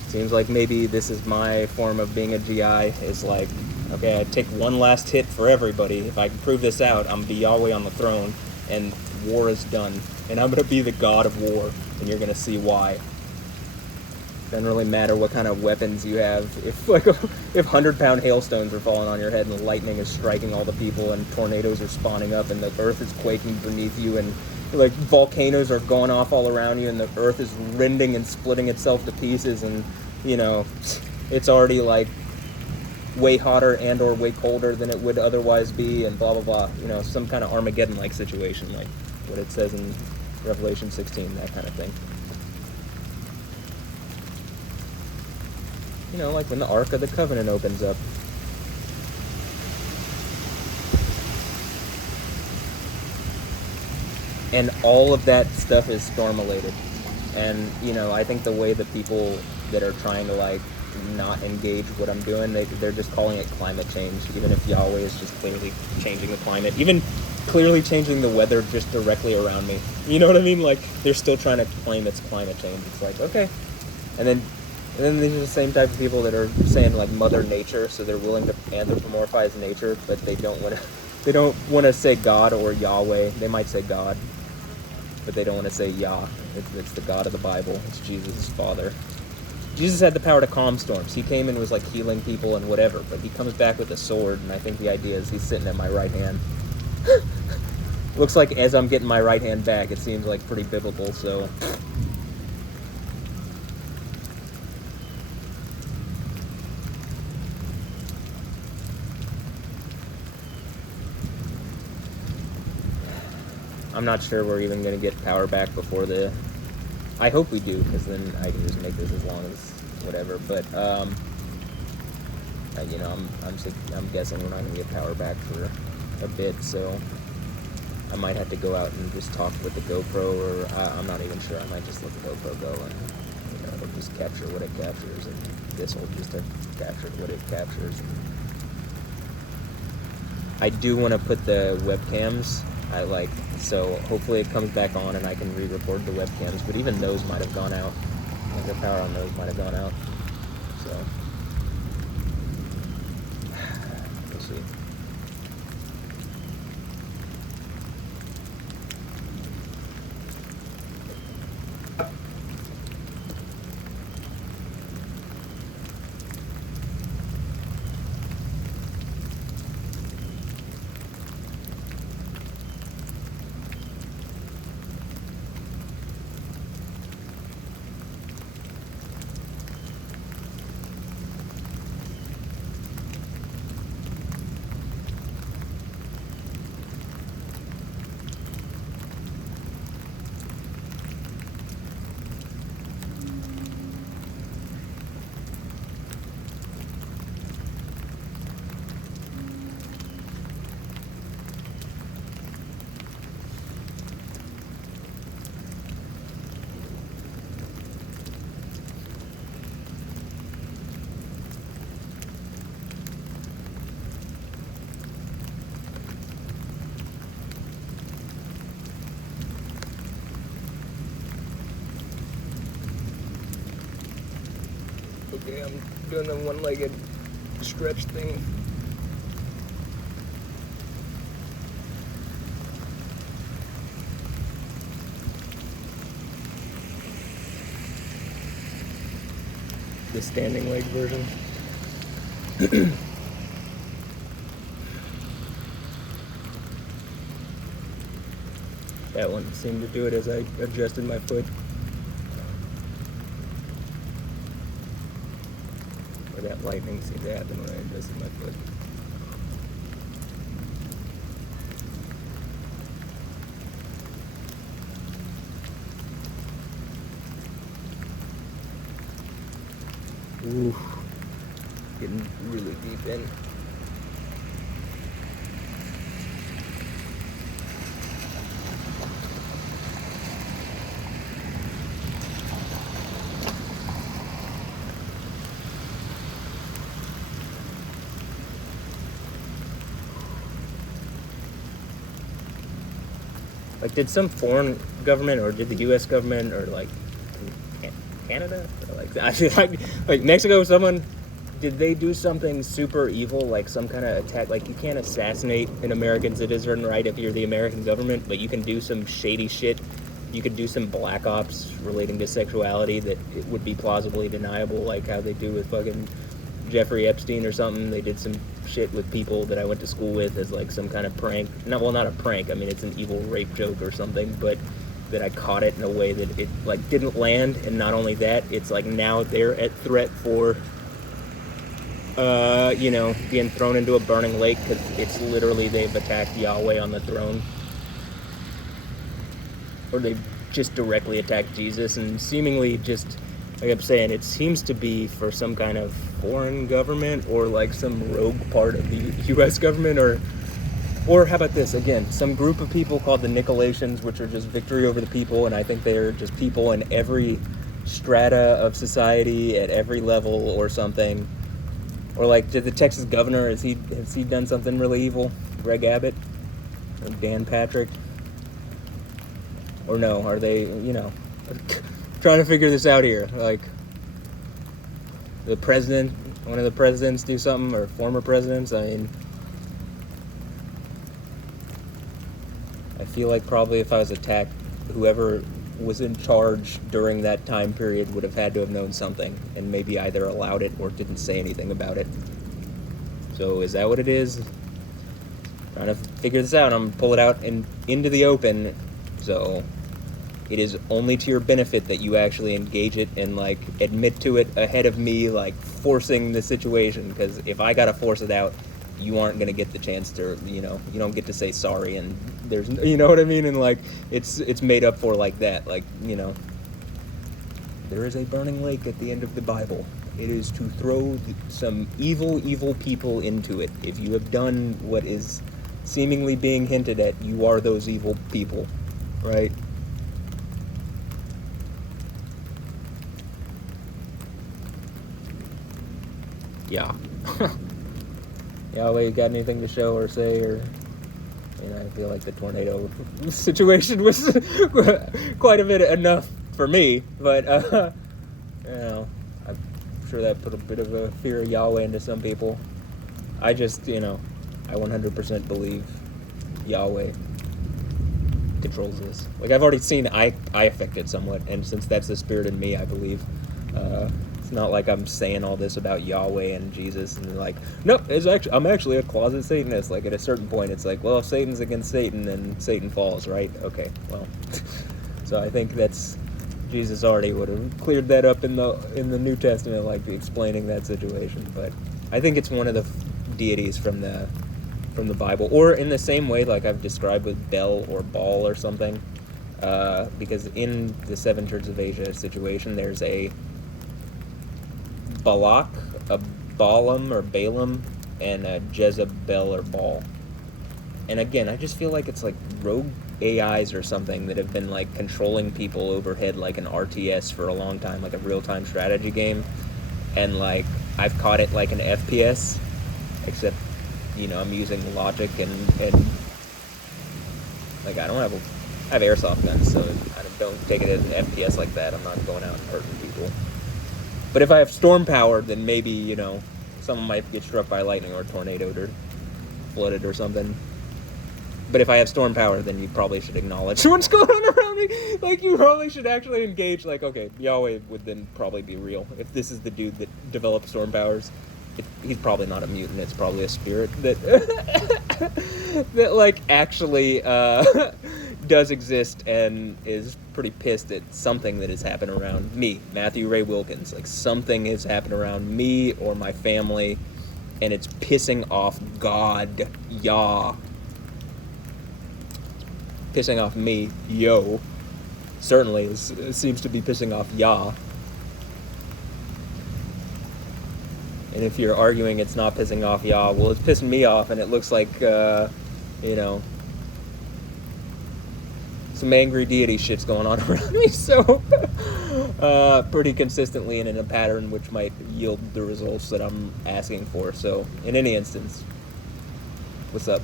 seems like maybe this is my form of being a GI, is like, okay, I take one last hit for everybody. If I can prove this out, I'm gonna be Yahweh on the throne, and war is done. And I'm gonna be the god of war, and you're gonna see why. Doesn't really matter what kind of weapons you have. If 100-pound hailstones are falling on your head and lightning is striking all the people and tornadoes are spawning up and the earth is quaking beneath you and like volcanoes are going off all around you and the earth is rending and splitting itself to pieces, and you know, it's already like way hotter and or way colder than it would otherwise be, and blah blah blah, you know, some kind of Armageddon-like situation, like what it says in Revelation 16, that kind of thing. You know, like when the Ark of the Covenant opens up. And all of that stuff is storm-related. And, you know, I think the way that people that are trying to, like, not engage what I'm doing, they're just calling it climate change, even if Yahweh is just clearly changing the climate, even clearly changing the weather just directly around me. You know what I mean? Like, they're still trying to claim it's climate change. It's like, okay. And then these are the same type of people that are saying like Mother Nature, so they're willing to anthropomorphize nature, but they don't want to say God or Yahweh. They might say God, but they don't want to say Yah. It's the God of the Bible. It's Jesus' Father. Jesus had the power to calm storms. He came and was like healing people and whatever, but he comes back with a sword, and I think the idea is he's sitting at my right hand. Looks like as I'm getting my right hand back, it seems like pretty biblical, so... I'm not sure we're even going to get power back before the... I hope we do, because then I can just make this as long as whatever, but, you know, I'm guessing we're not going to get power back for a bit, so I might have to go out and just talk with the GoPro, or I'm not even sure. I might just let the GoPro go, and, you know, it'll just capture what it captures, and this will just have captured what it captures. I do want to put the webcams... so hopefully it comes back on and I can re-record the webcams, but even those might have gone out. Like the power on those might have gone out. So, we'll see. Okay, I'm doing the one-legged stretch thing. The standing leg version. That one seemed to do it as I adjusted my foot. Or that lightning seemed to happen when I adjusted my foot. Ooh, getting really deep in. Like, did some foreign government, or did the U.S. government, or like Canada, or like I feel like Mexico, someone, did they do something super evil, like some kind of attack? Like, you can't assassinate an American citizen, right, if you're the American government, but you can do some shady shit. You could do some black ops relating to sexuality that it would be plausibly deniable, like how they do with fucking Jeffrey Epstein or something. They did some shit with people that I went to school with as like some kind of prank. Not a prank. I mean, it's an evil rape joke or something, but that I caught it in a way that it like didn't land. And not only that, it's like now they're at threat for, being thrown into a burning lake because it's literally they've attacked Yahweh on the throne, or they've just directly attacked Jesus, and seemingly just. Like I'm saying, it seems to be for some kind of foreign government or like some rogue part of the U.S. government, or how about this, again, some group of people called the Nicolaitans, which are just victory over the people, and I think they're just people in every strata of society at every level or something. Or like, did the Texas governor, has he done something really evil? Greg Abbott? Or Dan Patrick? Or no, are they, trying to figure this out here. Like, one of the presidents do something, or former presidents. I mean, I feel like probably if I was attacked, whoever was in charge during that time period would have had to have known something, and maybe either allowed it or didn't say anything about it. So is that what it is? Trying to figure this out. I'm gonna pull it out and into the open. So it is only to your benefit that you actually engage it and like admit to it ahead of me, like forcing the situation, because if I gotta force it out, you aren't gonna get the chance to, you don't get to say sorry, and there's, you know what I mean, and like it's made up for like that, like, there is a burning lake at the end of the Bible. It is to throw some evil people into it. If you have done what is seemingly being hinted at, you are those evil people, right? Yeah. Yahweh, you got anything to show or say, or, I feel like the tornado situation was quite a bit enough for me, but, I'm sure that put a bit of a fear of Yahweh into some people. I just, I 100% believe Yahweh controls this. Like, I've already seen I affect it somewhat, and since that's the spirit in me, I believe, it's not like I'm saying all this about Yahweh and Jesus and like, nope, I'm actually a closet Satanist. Like, at a certain point, it's like, well, if Satan's against Satan, then Satan falls, right? Okay, well, so I think that's, Jesus already would have cleared that up in the New Testament, like explaining that situation. But I think it's one of the deities from the Bible, or in the same way, like I've described with Bel or Baal or something, because in the Seven Churches of Asia situation, there's a Balak, a Balaam or Balaam, and a Jezebel or Baal. And again, I just feel like it's like rogue AIs or something that have been like controlling people overhead like an RTS for a long time, like a real-time strategy game. And like, I've caught it like an FPS, except, I'm using logic and like, I have airsoft guns, so I don't take it as an FPS like that. I'm not going out and hurting people. But if I have storm power, then maybe, you know, someone might get struck by lightning or tornadoed or flooded or something. But if I have storm power, then you probably should acknowledge what's going on around me. Like, you probably should actually engage, like, okay, Yahweh would then probably be real. If this is the dude that developed storm powers, he's probably not a mutant. It's probably a spirit that, that like, actually does exist and is pretty pissed at something that has happened around me, Matthew Ray Wilkins. Like, something has happened around me or my family, and it's pissing off God, Yah. Pissing off me, yo. Certainly it seems to be pissing off Yah. And if you're arguing it's not pissing off Yah, well, it's pissing me off, and it looks like, you know, some angry deity shit's going on around me, so pretty consistently and in a pattern which might yield the results that I'm asking for. So, in any instance, what's up?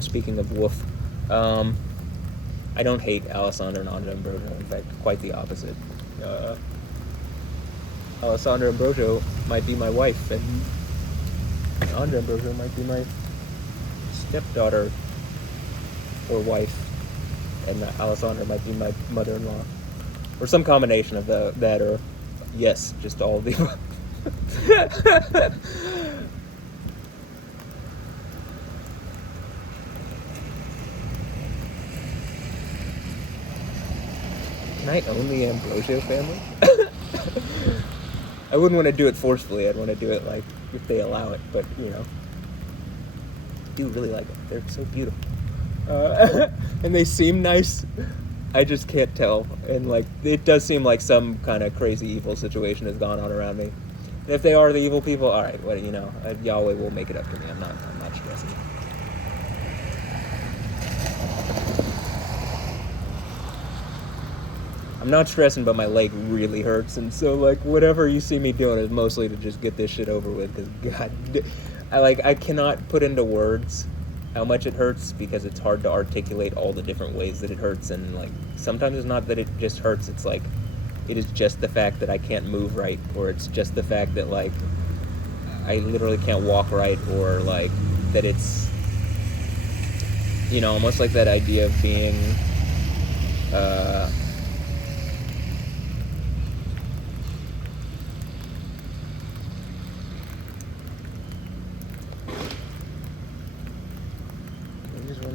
Speaking of woof, I don't hate Alessandra and Andre Ambrosio. In fact, quite the opposite. Alessandra Ambrosio might be my wife, and Andre Ambrosio might be my stepdaughter or wife, and Alessandra might be my mother-in-law, or some combination of that, or yes, just all of the above. Can I own the Ambrosio family? I wouldn't want to do it forcefully. I'd want to do it like if they allow it. But you know, I do really like them. They're so beautiful, and they seem nice. I just can't tell. And like, it does seem like some kind of crazy evil situation has gone on around me. And if they are the evil people, all right. Well, you know, Yahweh will make it up to me. I'm not stressing. I'm not stressing, but my leg really hurts, and so like whatever you see me doing is mostly to just get this shit over with. Because God, I cannot put into words how much it hurts, because it's hard to articulate all the different ways that it hurts, and like sometimes it's not that it just hurts. It's like it is just the fact that I can't move right, or it's just the fact that like I literally can't walk right, or like that it's, you know, almost like that idea of being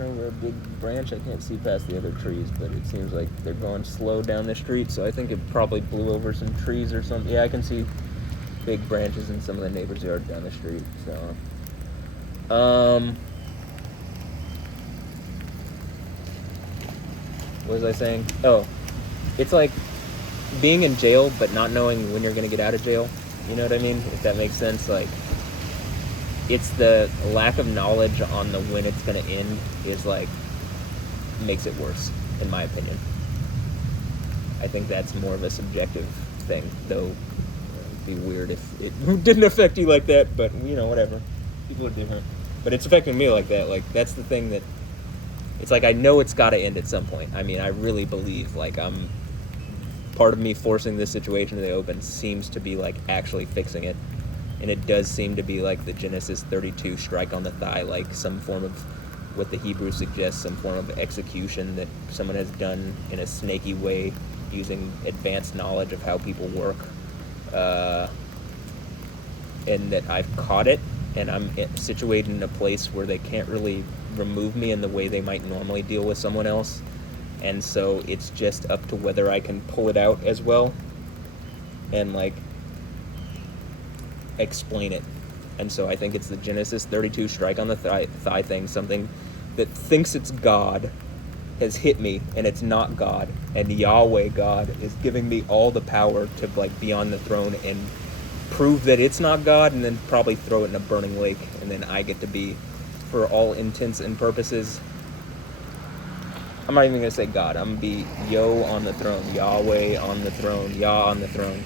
over a big branch. I can't see past the other trees, but it seems like they're going slow down the street, so I think it probably blew over some trees or something. Yeah, I can see big branches in some of the neighbors' yard down the street. So what was I saying? Oh, it's like being in jail but not knowing when you're going to get out of jail. You know what I mean? If that makes sense. Like, it's the lack of knowledge on the when it's going to end is like makes it worse, in my opinion. I think that's more of a subjective thing, though. It'd be weird if it didn't affect you like that, but you know, whatever. People are different, but it's affecting me like that. Like, that's the thing that it's like I know it's got to end at some point. I mean, I really believe like I'm part of me forcing this situation to the open seems to be like actually fixing it. And it does seem to be like the Genesis 32 strike on the thigh, like some form of what the Hebrew suggests, some form of execution that someone has done in a snaky way using advanced knowledge of how people work. And that I've caught it, and I'm situated in a place where they can't really remove me in the way they might normally deal with someone else. And so it's just up to whether I can pull it out as well and like explain it. And so I think it's the Genesis 32 strike on the thigh thing, something that thinks it's God has hit me, and it's not God, and Yahweh God is giving me all the power to like be on the throne and prove that it's not God, and then probably throw it in a burning lake, and then I get to be, for all intents and purposes, I'm not even gonna say God, I'm gonna be Yo on the throne, Yahweh on the throne, Yah on the throne.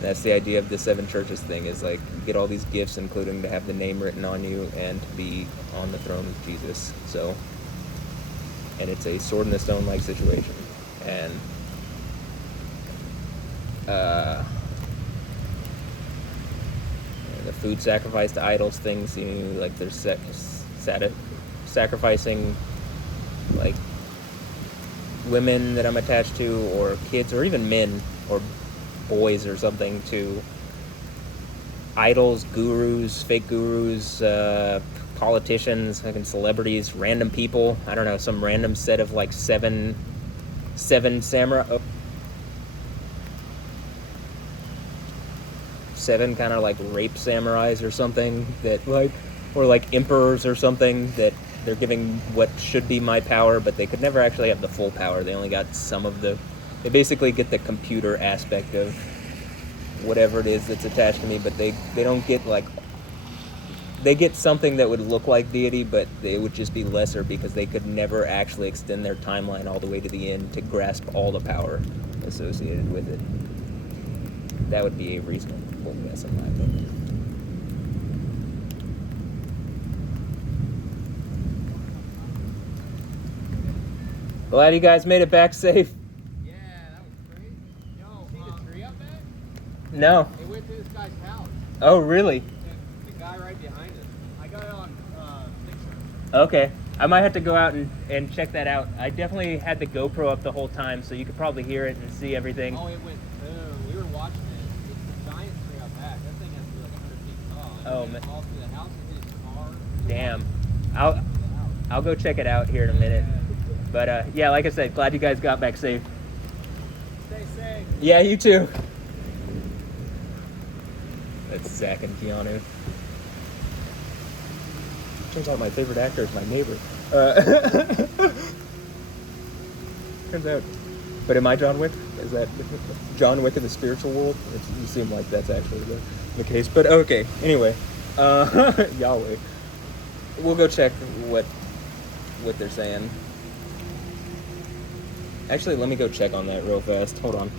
That's the idea of the seven churches thing, is like you get all these gifts, including to have the name written on you and to be on the throne with Jesus. So, and it's a sword in the stone like situation. And the food sacrifice to idols things, you know, like there's sacrificing like women that I'm attached to, or kids, or even men or boys or something, to idols, gurus, fake gurus, politicians, fucking celebrities, random people. I don't know, some random set of like seven samurai. Oh. Seven kind of like rape samurais or something, that like, or like emperors or something, that they're giving what should be my power, but they could never actually have the full power. They only got some of the, they basically get the computer aspect of whatever it is that's attached to me, but they don't get like, they get something that would look like deity, but they would just be lesser because they could never actually extend their timeline all the way to the end to grasp all the power associated with it. That would be a reasonable guess in my opinion. Glad you guys made it back safe. Yeah, that was great. Yo, see the tree up there? No. It went through this guy's house. Oh, really? The guy right behind us. I got it on picture. Okay. I might have to go out and check that out. I definitely had the GoPro up the whole time, so you could probably hear it and see everything. Oh, it went through. We were watching it. It's a giant tree out back. That thing has to be like 100 feet tall. Oh, man. All through the house and his car. Damn. I'll go check it out here in a minute. But yeah, like I said, glad you guys got back safe. Stay safe. Yeah, you too. That's Zach and Keanu. Turns out my favorite actor is my neighbor. Turns out. But am I John Wick? Is that John Wick in the spiritual world? You seem like that's actually the case. But okay, anyway. Yahweh. We'll go check what they're saying. Actually, let me go check on that real fast. Hold on.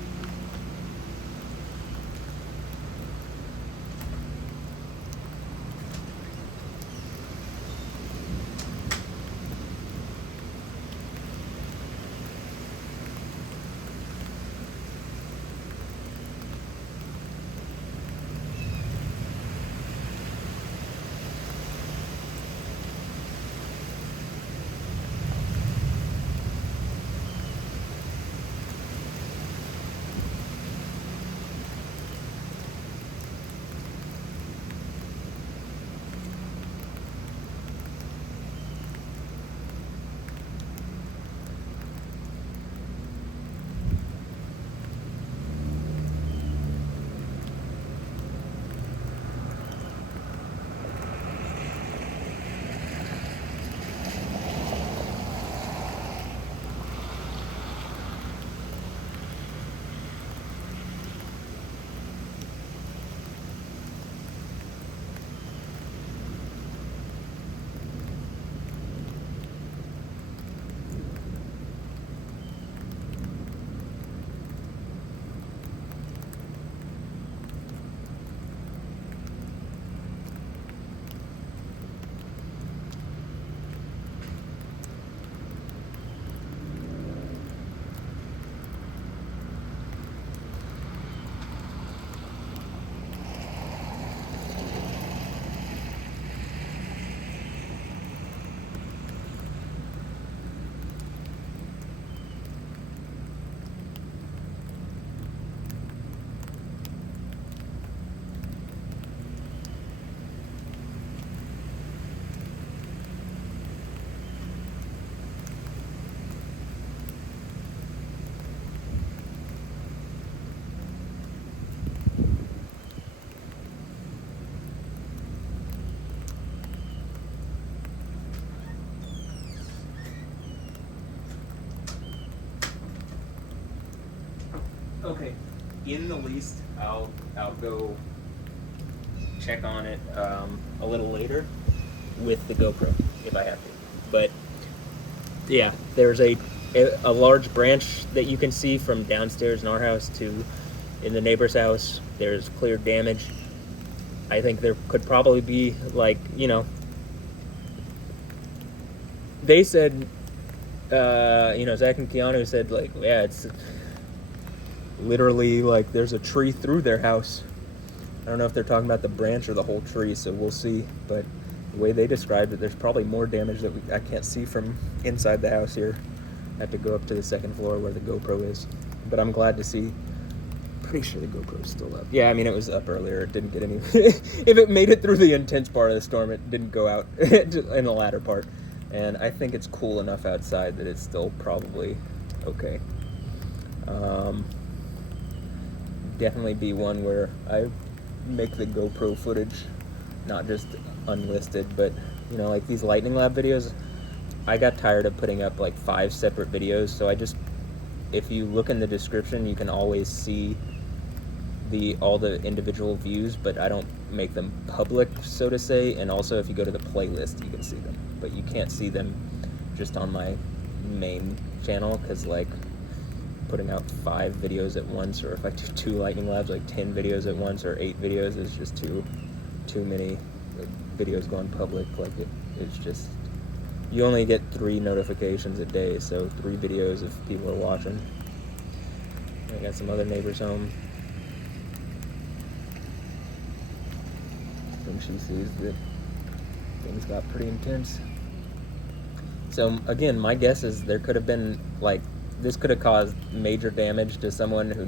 Okay, in the least, I'll go check on it a little later with the GoPro if I have to. But yeah, there's a large branch that you can see from downstairs in our house to in the neighbor's house. There's clear damage. I think there could probably be, like, you know, they said, you know, Zach and Keanu said, like, yeah, it's literally, like, there's a tree through their house. I don't know if they're talking about the branch or the whole tree, so we'll see. But the way they described it, there's probably more damage that I can't see from inside the house here. I have to go up to the second floor where the GoPro is. But I'm glad to see. Pretty sure the GoPro's still up. Yeah, I mean, it was up earlier. It didn't get any... If it made it through the intense part of the storm, it didn't go out in the latter part. And I think it's cool enough outside that it's still probably okay. Definitely be one where I make the GoPro footage not just unlisted, but, you know, like these Lightning Lab videos, I got tired of putting up like 5 separate videos, so I just, if you look in the description, you can always see all the individual views, but I don't make them public, so to say. And also, if you go to the playlist, you can see them, but you can't see them just on my main channel, because like putting out 5 videos at once, or if I do 2 Lightning Labs, like 10 videos at once or 8 videos is just too many videos going public. Like it's just, you only get 3 notifications a day, so 3 videos if people are watching. I got some other neighbors home. And she sees that things got pretty intense. So again, my guess is there could have been, like, this could have caused major damage to someone who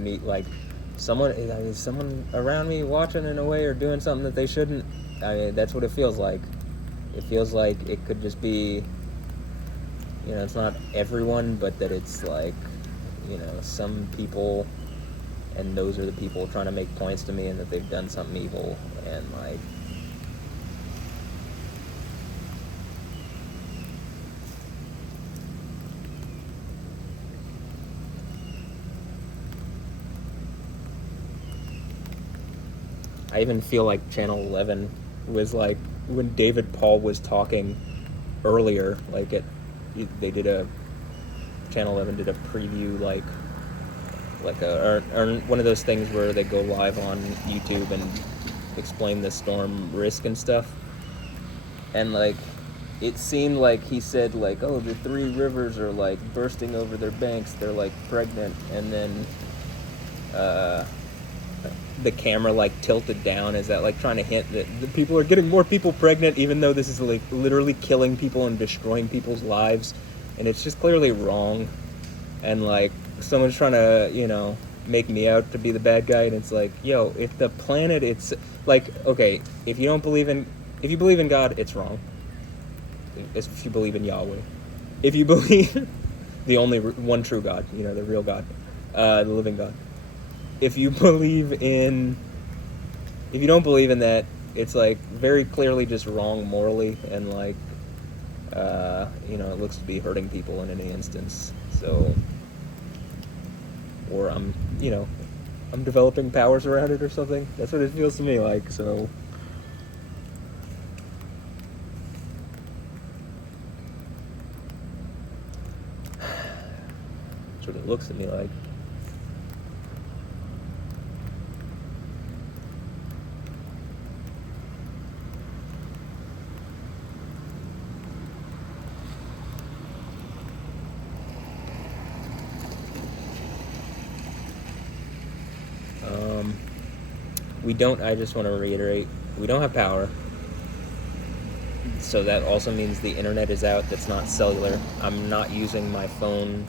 someone around me watching in a way or doing something that they shouldn't. I mean, that's what it feels like. It feels like it could just be, you know, it's not everyone, but that it's like, you know, some people, and those are the people trying to make points to me, and that they've done something evil, and like, I even feel like Channel 11 was like, when David Paul was talking earlier, like they did Channel 11 did a preview, like or one of those things where they go live on YouTube and explain the storm risk and stuff. And like, it seemed like he said like, oh, the 3 rivers are like bursting over their banks, they're like pregnant, and then the camera like tilted down. Is that like trying to hint that the people are getting more people pregnant, even though this is like literally killing people and destroying people's lives, and it's just clearly wrong. And like, someone's trying to, you know, make me out to be the bad guy, and it's like, yo, if the planet, it's like, okay, if you believe in God, it's wrong. If you believe in Yahweh, if you believe the only one true God, you know, the real God, the living God. If you don't believe in that, it's like very clearly just wrong morally, and like, you know, it looks to be hurting people in any instance. So, or I'm developing powers around it or something. That's what it feels to me like. So, that's what it looks to me like. I just want to reiterate, we don't have power. So that also means the internet is out. That's not cellular. I'm not using my phone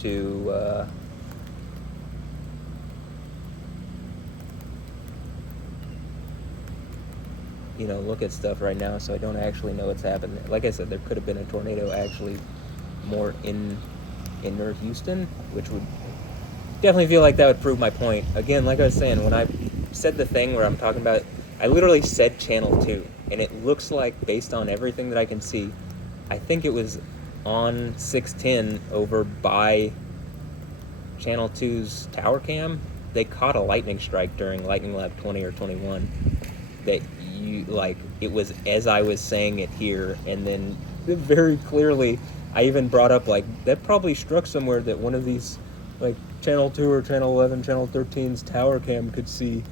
to, you know, look at stuff right now, so I don't actually know what's happened. Like I said, there could have been a tornado actually more in inner Houston, which would definitely feel like that would prove my point. Again, like I was saying, when I said the thing where I'm talking about, I literally said Channel 2, and it looks like, based on everything that I can see, I think it was on 610 over by Channel 2's tower cam. They caught a lightning strike during Lightning Lab 20 or 21 that you, like, it was as I was saying it here, and then very clearly I even brought up, like, that probably struck somewhere that one of these like channel 2 or channel 11, channel 13's tower cam could see.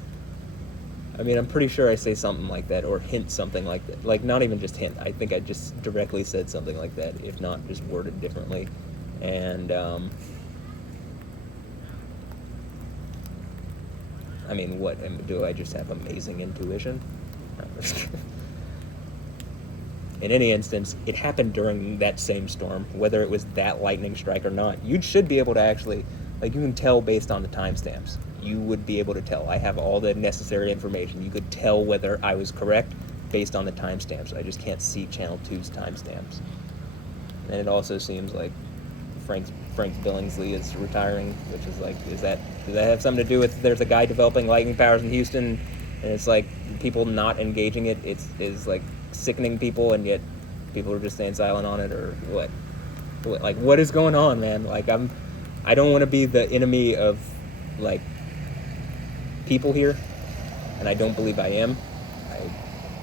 I mean, I'm pretty sure I say something like that, or hint something like that. Like, not even just hint. I think I just directly said something like that, if not just worded differently. And, I mean, what? Do I just have amazing intuition? In any instance, it happened during that same storm, whether it was that lightning strike or not. You should be able to actually, like, you can tell based on the timestamps. You would be able to tell. I have all the necessary information. You could tell whether I was correct based on the timestamps. I just can't see Channel 2's timestamps. And it also seems like Frank Billingsley is retiring, which is like, does that have something to do with there's a guy developing lightning powers in Houston, and it's like people not engaging it, is like sickening people, and yet people are just staying silent on it, or what? Like, what is going on, man? Like, I don't want to be the enemy of, like, people here, and I don't believe I am. I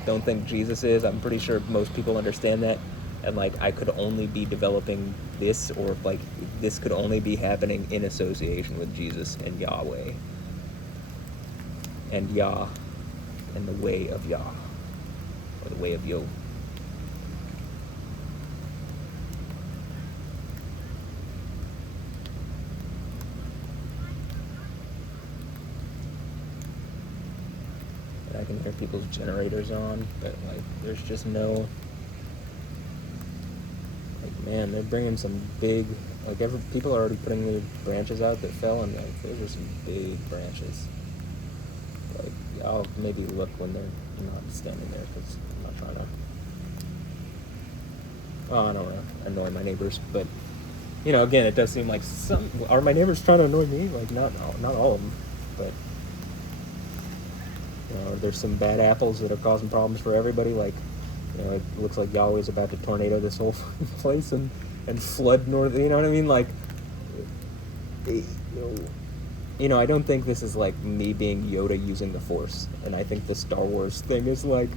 don't think Jesus is. I'm pretty sure most people understand that. And, like, I could only be developing this, or, like, this could only be happening in association with Jesus and Yahweh. And Yah. And the way of Yah. Or the way of Yo. And I can hear people's generators on, but, like, there's just no... Man, they're bringing some big, like, people are already putting the branches out that fell, and, like, those are some big branches. Like, I'll maybe look when they're not standing there, because I'm not trying to, I don't want to annoy my neighbors, but, you know, again, it does seem like are my neighbors trying to annoy me? Like, not all of them, but, you know, there's some bad apples that are causing problems for everybody, like, you know, it looks like Yahweh's about to tornado this whole place and flood north. You know what I mean? Like, you know, I don't think this is like me being Yoda using the Force, and I think the Star Wars thing is like,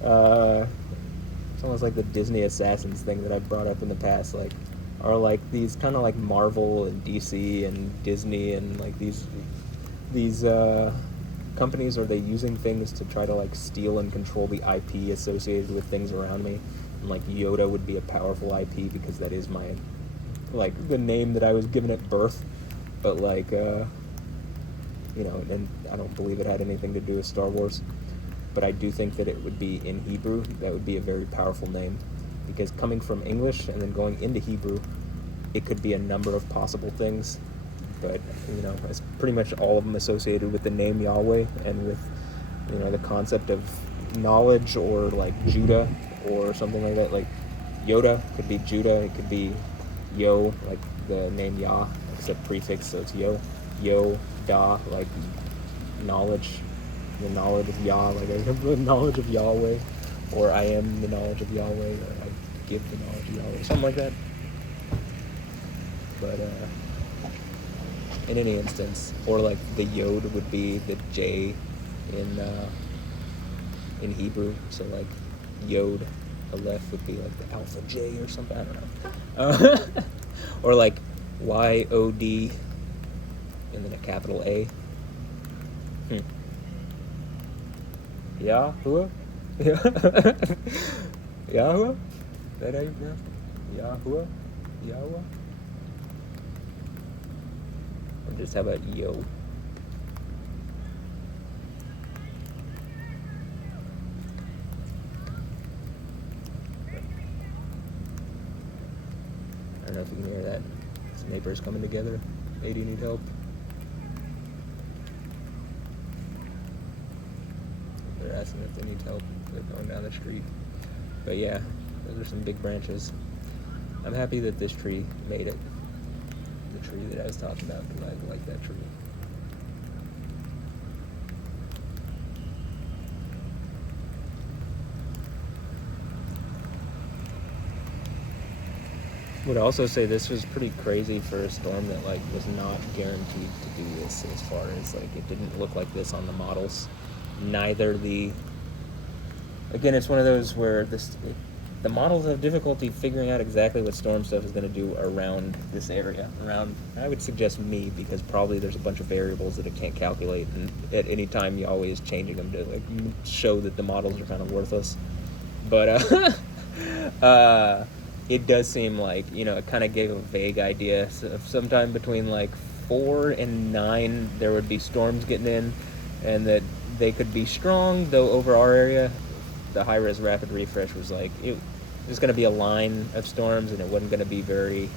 it's almost like the Disney Assassins thing that I've brought up in the past. Like, are like these kind of like Marvel and DC and Disney and like these companies, are they using things to try to like steal and control the IP associated with things around me? And like Yoda would be a powerful IP because that is my, like, the name that I was given at birth. But like, you know, and I don't believe it had anything to do with Star Wars. But I do think that it would be in Hebrew. That would be a very powerful name, because coming from English and then going into Hebrew, it could be a number of possible things. But, you know, it's pretty much all of them associated with the name Yahweh and with, you know, the concept of knowledge, or like Judah or something like that. Like Yoda could be Judah, it could be Yo, like the name Yah, it's a prefix, so it's Yo. Yo, Da, like knowledge, the knowledge of Yah, like I have the knowledge of Yahweh, or I am the knowledge of Yahweh, or I give the knowledge of Yahweh, something like that. But, in any instance, or like the Yod would be the J in Hebrew, so like Yod, Aleph would be like the Alpha J or something, I don't know. Or like YOD and then a capital A. Yahuwah? Yahuwah? That how you pronounce it? Yahuwah? Yahweh? Or just how about Yo? I don't know if you can hear that. Some neighbors coming together. Hey, do you need help? They're asking if they need help. They're going down the street. But yeah, those are some big branches. I'm happy that this tree made it. The tree that I was talking about, because I like that tree. Would also say this was pretty crazy for a storm that like was not guaranteed to do this, as far as like it didn't look like this on the models. Neither the, again, it's one of those where the models have difficulty figuring out exactly what storm stuff is going to do around this area. Around, I would suggest me, because probably there's a bunch of variables that it can't calculate, and at any time Yahweh is changing them to like show that the models are kind of worthless. But it does seem like, it kind of gave a vague idea of sometime between like 4 and 9 there would be storms getting in, and that they could be strong, though over our area the high-res rapid refresh was like there's going to be a line of storms, and it wasn't going to be very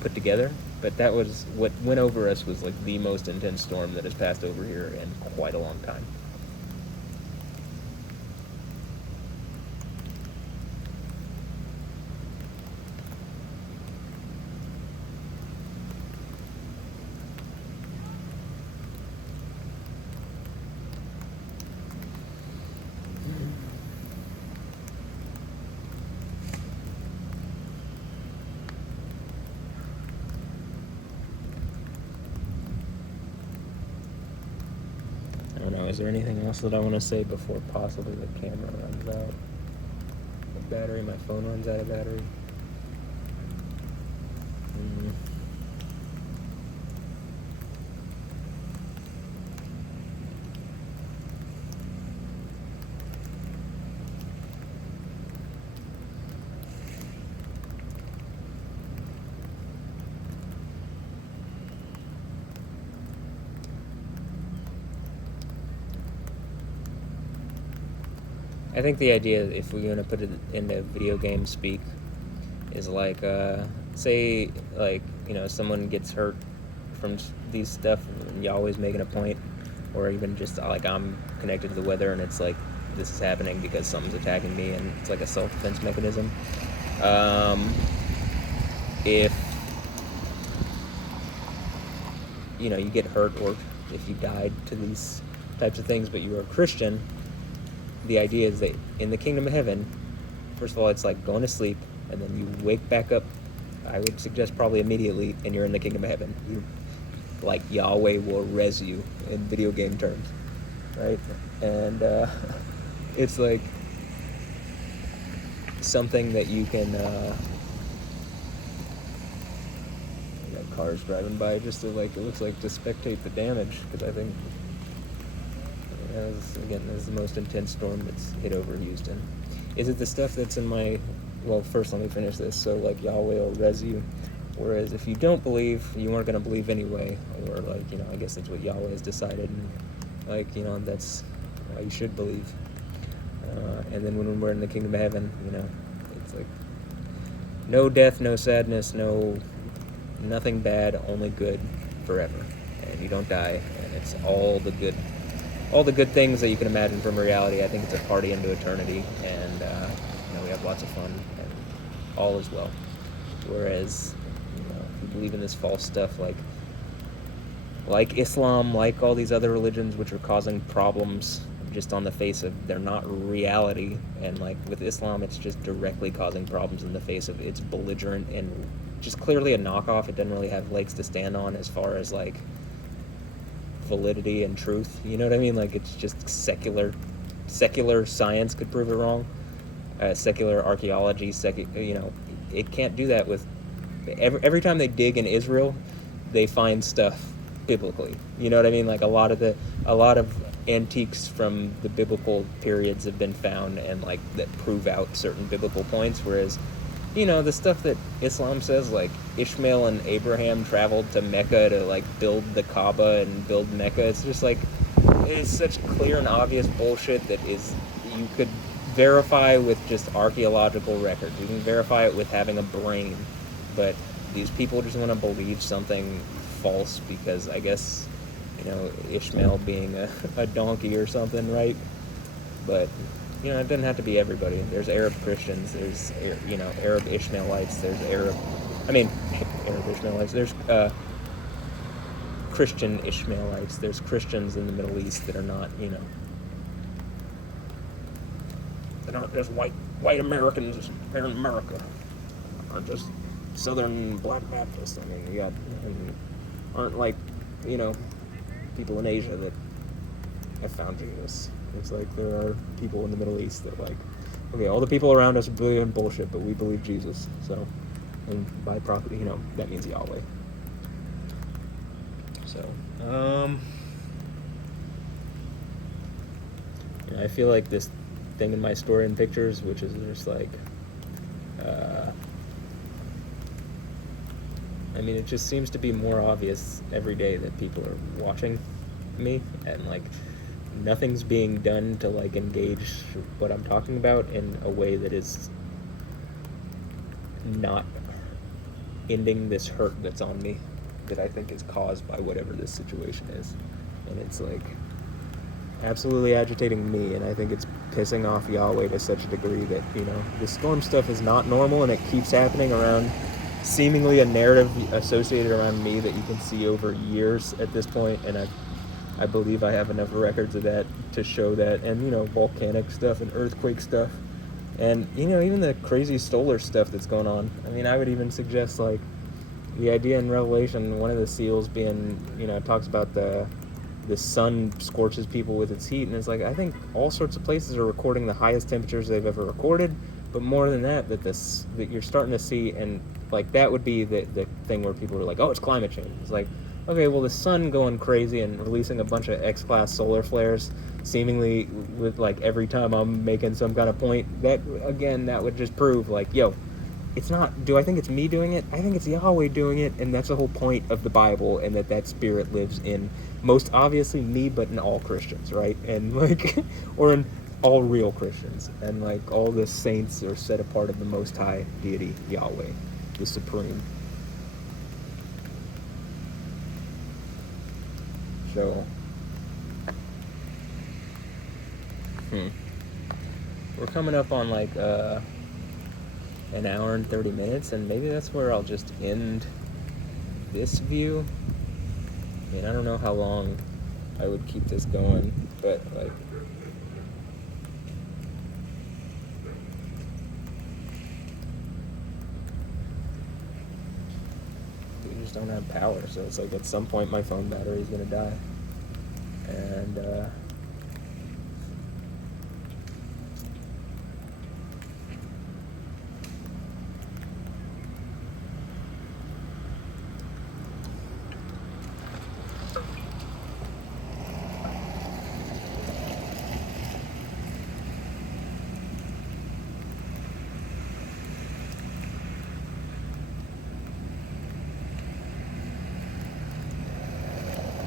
put together. But that was what went over us, was like the most intense storm that has passed over here in quite a long time. I don't know, is there anything else that I want to say before possibly the camera runs out? The battery, my phone runs out of battery. I think the idea, if we're going to put it into video game speak, is like, say, like, someone gets hurt from these stuff, and Yahweh's making a point, or even just like I'm connected to the weather, and it's like this is happening because something's attacking me, and it's like a self-defense mechanism. If you get hurt, or if you died to these types of things, but you were a Christian, the idea is that in the kingdom of heaven, first of all, it's like going to sleep, and then you wake back up, I would suggest probably immediately, and you're in the kingdom of heaven. Like Yahweh will res you in video game terms, right? And it's like something that you can we got cars driving by just to it looks like to spectate the damage, because I think this is the most intense storm that's hit over Houston. Is it the stuff that's in my... Well, first let me finish this. So, like, Yahweh will res you. Whereas if you don't believe, you aren't going to believe anyway. Or, I guess that's what Yahweh has decided. And, that's why you should believe. And then when we're in the kingdom of heaven, it's like no death, no sadness, nothing bad, only good forever. And you don't die. And it's all the good things that you can imagine from reality. I think it's a party into eternity, and we have lots of fun, and all is well. Whereas, if you believe in this false stuff, like Islam, like all these other religions, which are causing problems just on the face of, they're not reality, and with Islam, it's just directly causing problems in the face of, it's belligerent and just clearly a knockoff. It doesn't really have legs to stand on as far as validity and truth, you know what I mean? It's just secular science could prove it wrong. Secular archaeology, it can't do that with every time they dig in Israel, they find stuff biblically. You know what I mean? A lot of antiques from the biblical periods have been found, and that prove out certain biblical points. Whereas, the stuff that Islam says, Ishmael and Abraham traveled to Mecca to build the Kaaba and build Mecca. It's just it's such clear and obvious bullshit that you could verify with just archaeological records. You can verify it with having a brain, but these people just want to believe something false because I guess Ishmael being a donkey or something, right? But it doesn't have to be everybody. There's Arab Christians, there's Arab Ishmaelites, there's Arab Ishmaelites, there's Christian Ishmaelites, there's Christians in the Middle East that are not, they're not just white Americans here in America, or just Southern Black Baptists. Aren't people in Asia that have found Jesus. It's like there are people in the Middle East that like, okay, all the people around us believe in bullshit, but we believe Jesus. So, and by property, that means Yahweh. So, I feel like this thing in my story and pictures, which is just like, it just seems to be more obvious every day that people are watching me, and like nothing's being done to like engage what I'm talking about in a way that is not ending this hurt that's on me, that I think is caused by whatever this situation is. And it's like absolutely agitating me, and I think it's pissing off Yahweh to such a degree that, the storm stuff is not normal, and it keeps happening around seemingly a narrative associated around me that you can see over years at this point, and I believe I have enough records of that to show that, and volcanic stuff and earthquake stuff, and even the crazy solar stuff that's going on. I would even suggest like the idea in Revelation, one of the seals being, talks about the sun scorches people with its heat, and it's like, I think all sorts of places are recording the highest temperatures they've ever recorded, but more than that, that you're starting to see, and like that would be the thing where people are like, oh, it's climate change. It's like, okay, well, the sun going crazy and releasing a bunch of X-class solar flares, seemingly with like every time I'm making some kind of point, that again, that would just prove like, yo, it's not, do I think it's me doing it? I think it's Yahweh doing it, and that's the whole point of the Bible, and that spirit lives in most obviously me, but in all Christians, right? And like, or in all real Christians, and like all the saints are set apart of the Most High deity, Yahweh, the Supreme. So, we're coming up on like an hour and 30 minutes, and maybe that's where I'll just end this view. I don't know how long I would keep this going, but like, we just don't have power, so it's like at some point my phone battery is gonna die, and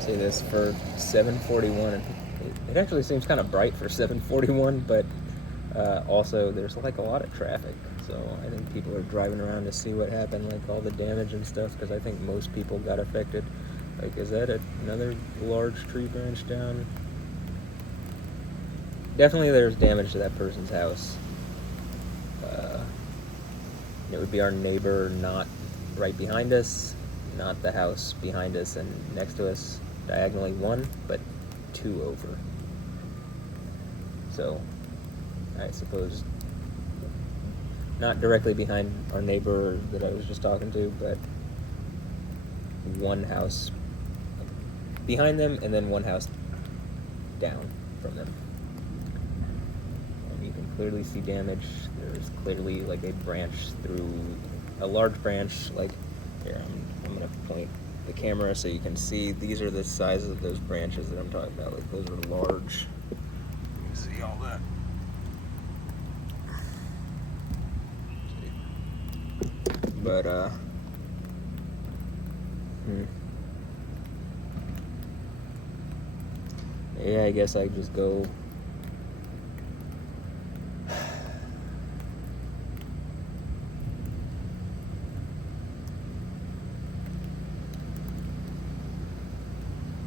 this for 7:41. It actually seems kind of bright for 7:41, but also there's like a lot of traffic, so I think people are driving around to see what happened, like all the damage and stuff, because I think most people got affected. Like, is that another large tree branch down? Definitely there's damage to that person's house. It would be our neighbor, not right behind us, not the house behind us and next to us, diagonally one, but two over. So, I suppose not directly behind our neighbor that I was just talking to, but one house behind them and then one house down from them. And you can clearly see damage. There's clearly like a branch through, a large branch, like, here, I'm going to point the camera so you can see. These are the sizes of those branches that I'm talking about. Like, those are large. You can see all that. But yeah, I guess I just go.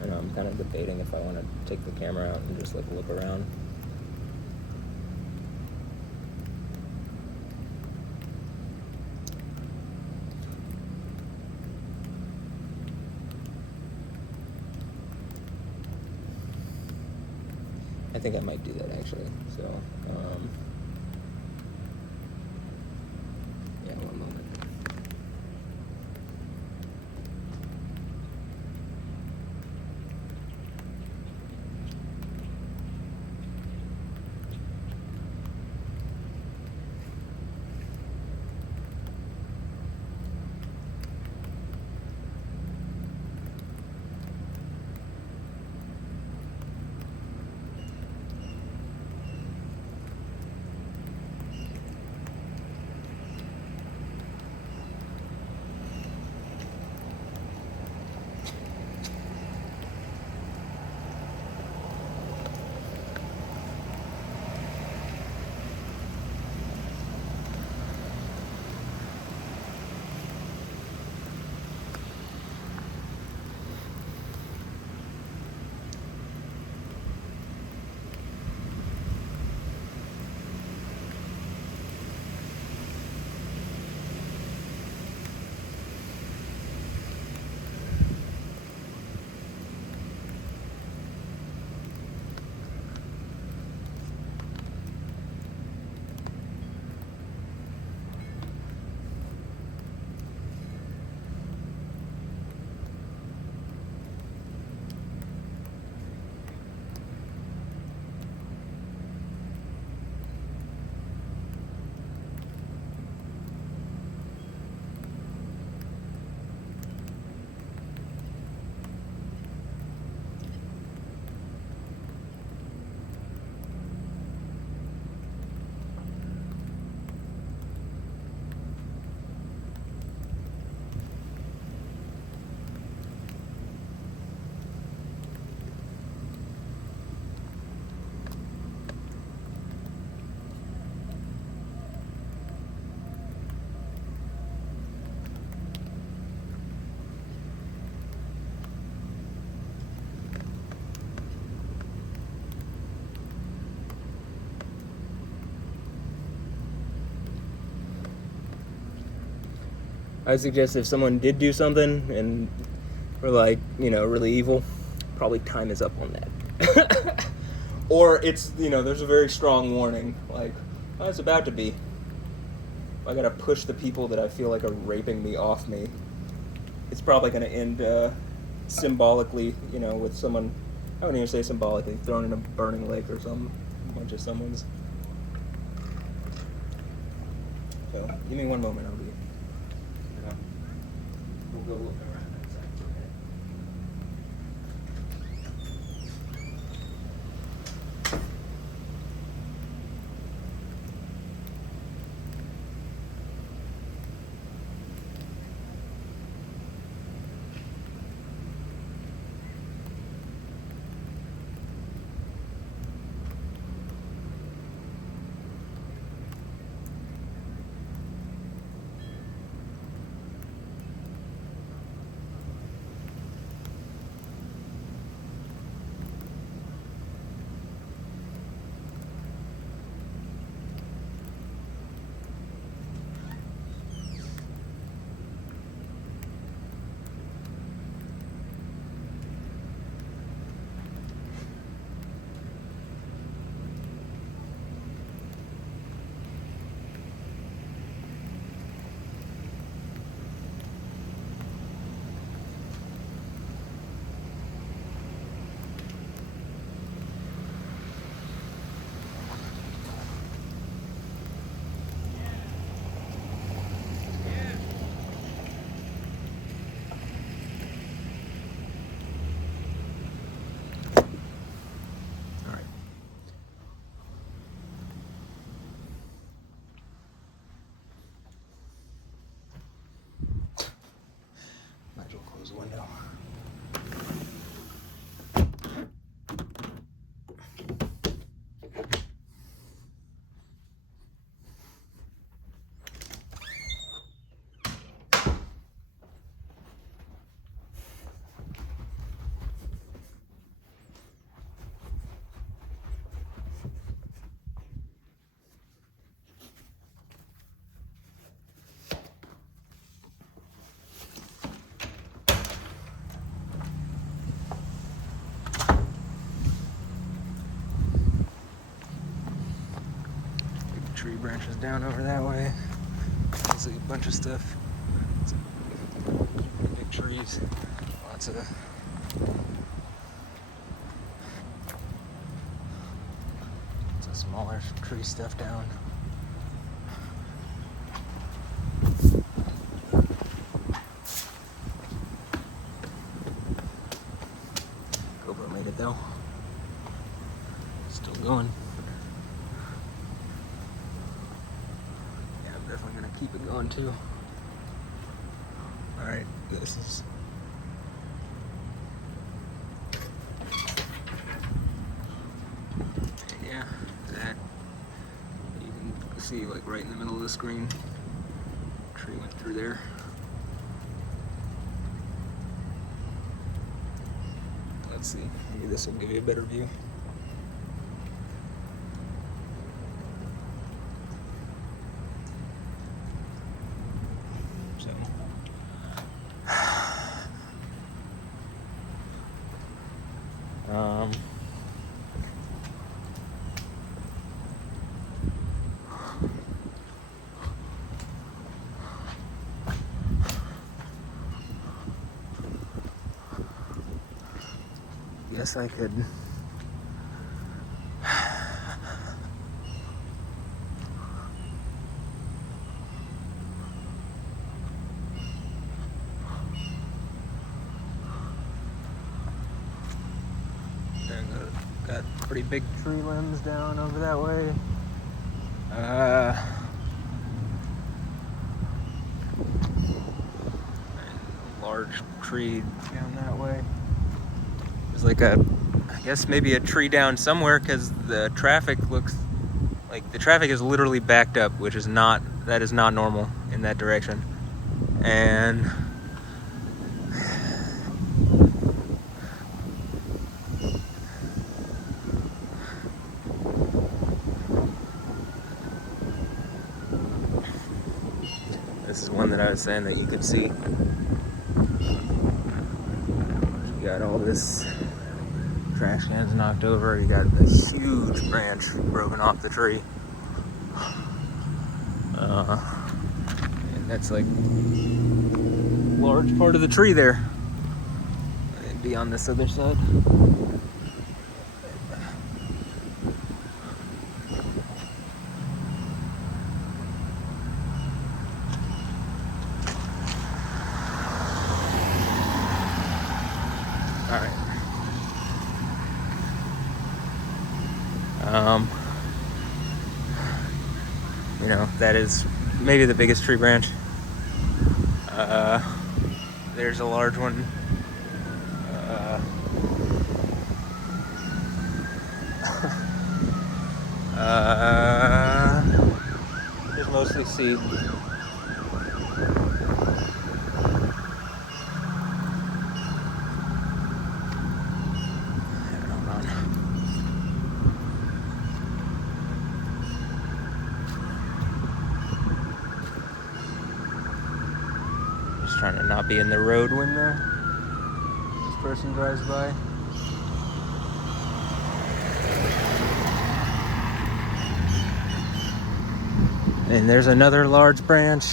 I know, I'm kind of debating if I want to take the camera out and just like look around. I think I might do that actually. So, yeah, one moment. I suggest if someone did do something and were like, you know, really evil, probably time is up on that. Or it's, you know, there's a very strong warning, like, oh, it's about to be. I gotta push the people that I feel like are raping me off me. It's probably gonna end symbolically, you know, with someone, I wouldn't even say symbolically, thrown in a burning lake or something. A bunch of someone's. So, give me one moment, I'll be. We'll go look around that side for a minute. Might as well close the window. Tree branches down over that way. There's a bunch of stuff. Big trees. Lots of smaller tree stuff down. GoPro made it though. Still going. Definitely gonna keep it going too. Alright, this is yeah, that you can see like right in the middle of the screen. Tree went through there. Let's see, maybe this will give you a better view. Guess I could got pretty big tree limbs down over that way. Large tree down that way. There's like I guess maybe a tree down somewhere because the traffic looks like the traffic is literally backed up, which is not, that is not normal in that direction. And This is one that I was saying that you could see. You got all this trash cans knocked over. You got this huge branch broken off the tree. And that's like a large part of the tree there. It'd be on this other side. Alright. You know, that is maybe the biggest tree branch. There's a large one. Just mostly seed. Just trying to not be in the road when this person drives by. And there's another large branch.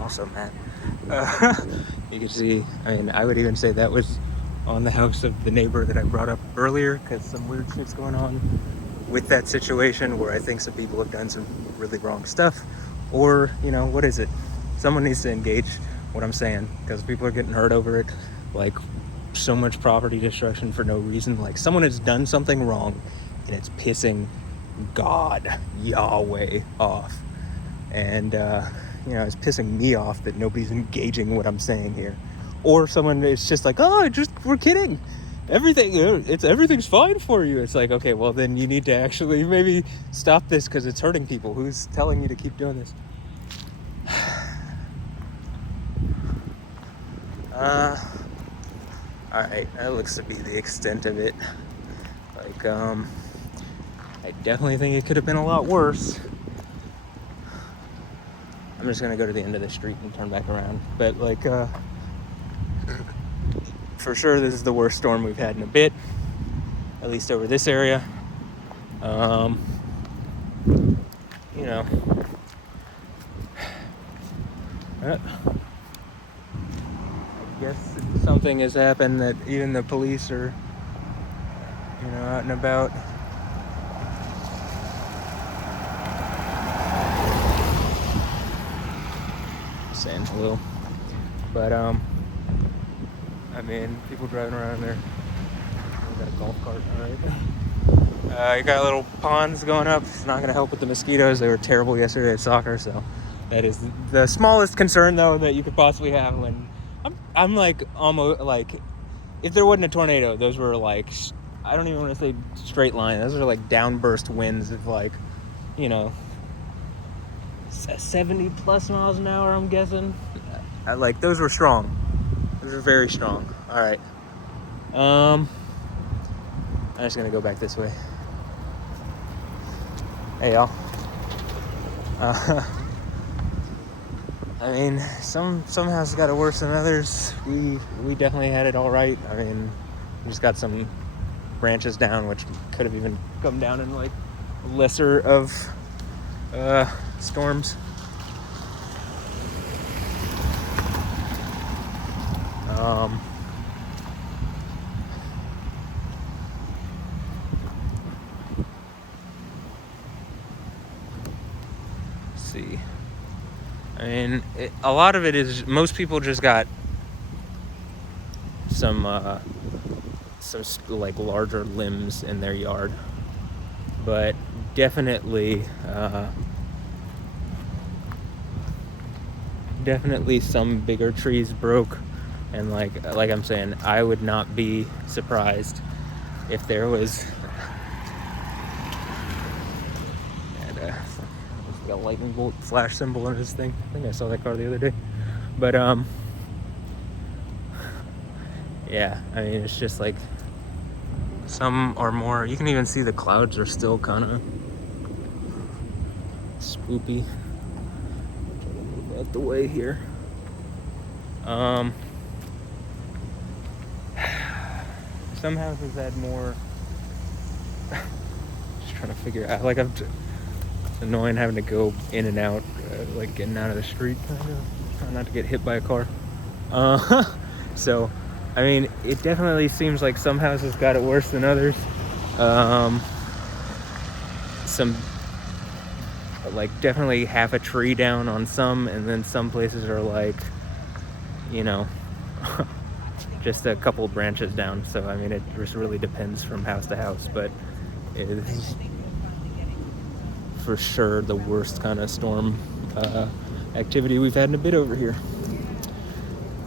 Also, Matt, you can see, I mean, I would even say that was on the house of the neighbor that I brought up earlier, because some weird shit's going on with that situation where I think some people have done some really wrong stuff, or, you know, what is it? Someone needs to engage what I'm saying, because people are getting hurt over it, like, so much property destruction for no reason. Like, someone has done something wrong, and it's pissing God, Yahweh, off. And, you know, it's pissing me off that nobody's engaging what I'm saying here. Or someone is just like, oh, we're kidding. Everything's fine for you. It's like, okay, well then you need to actually maybe stop this because it's hurting people. Who's telling you to keep doing this? Alright, that looks to be the extent of it. Like, I definitely think it could have been a lot worse. I'm just gonna go to the end of the street and turn back around. But like, for sure this is the worst storm we've had in a bit, at least over this area. You know, I guess something has happened that even the police are, you know, out and about. Saying hello. But I mean, people driving around there. We got a golf cart, alright. You got little ponds going up. It's not gonna help with the mosquitoes. They were terrible yesterday at soccer, so that is the smallest concern though that you could possibly have when I'm like almost like, if there wasn't a tornado, those were like, I don't even want to say straight line, those are like downburst winds of like, you know, 70 plus miles an hour, I'm guessing. Like, those were strong. Those were very strong. All right. I'm just gonna go back this way. Hey, y'all. I mean, some houses got it worse than others. We definitely had it all right. I mean, we just got some branches down, which could have even come down in like lesser of storms. Let's see. I mean, a lot of it is, most people just got some some like larger limbs in their yard, but definitely some bigger trees broke. And like I'm saying, I would not be surprised if there was a lightning bolt flash symbol on this thing. I think I saw that car the other day. But yeah, I mean, it's just like some or more. You can even see the clouds are still kind of spoopy. Try to move out the way here. Some houses had more. Just trying to figure out. Like it's annoying having to go in and out, like getting out of the street. Trying not to get hit by a car. So, I mean, it definitely seems like some houses got it worse than others. Some, like, definitely half a tree down on some, and then some places are like, you know, just a couple branches down. So, I mean, it just really depends from house to house, but it is for sure the worst kind of storm activity we've had in a bit over here.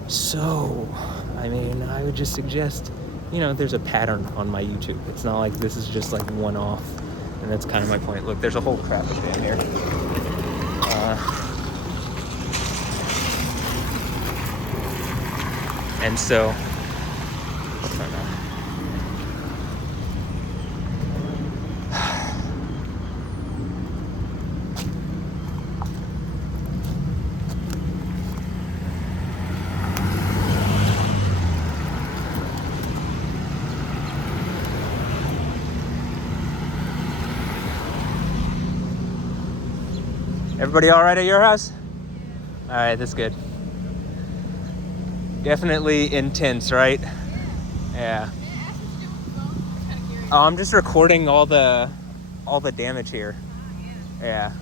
So, I mean, I would just suggest, you know, there's a pattern on my YouTube. It's not like this is just like one off, and that's kind of my point. Look, there's a whole traffic jam here. And so, I don't know. Everybody all right at your house? All right, that's good. Definitely intense, right? Yeah. Oh, I'm just recording all the damage here. Yeah.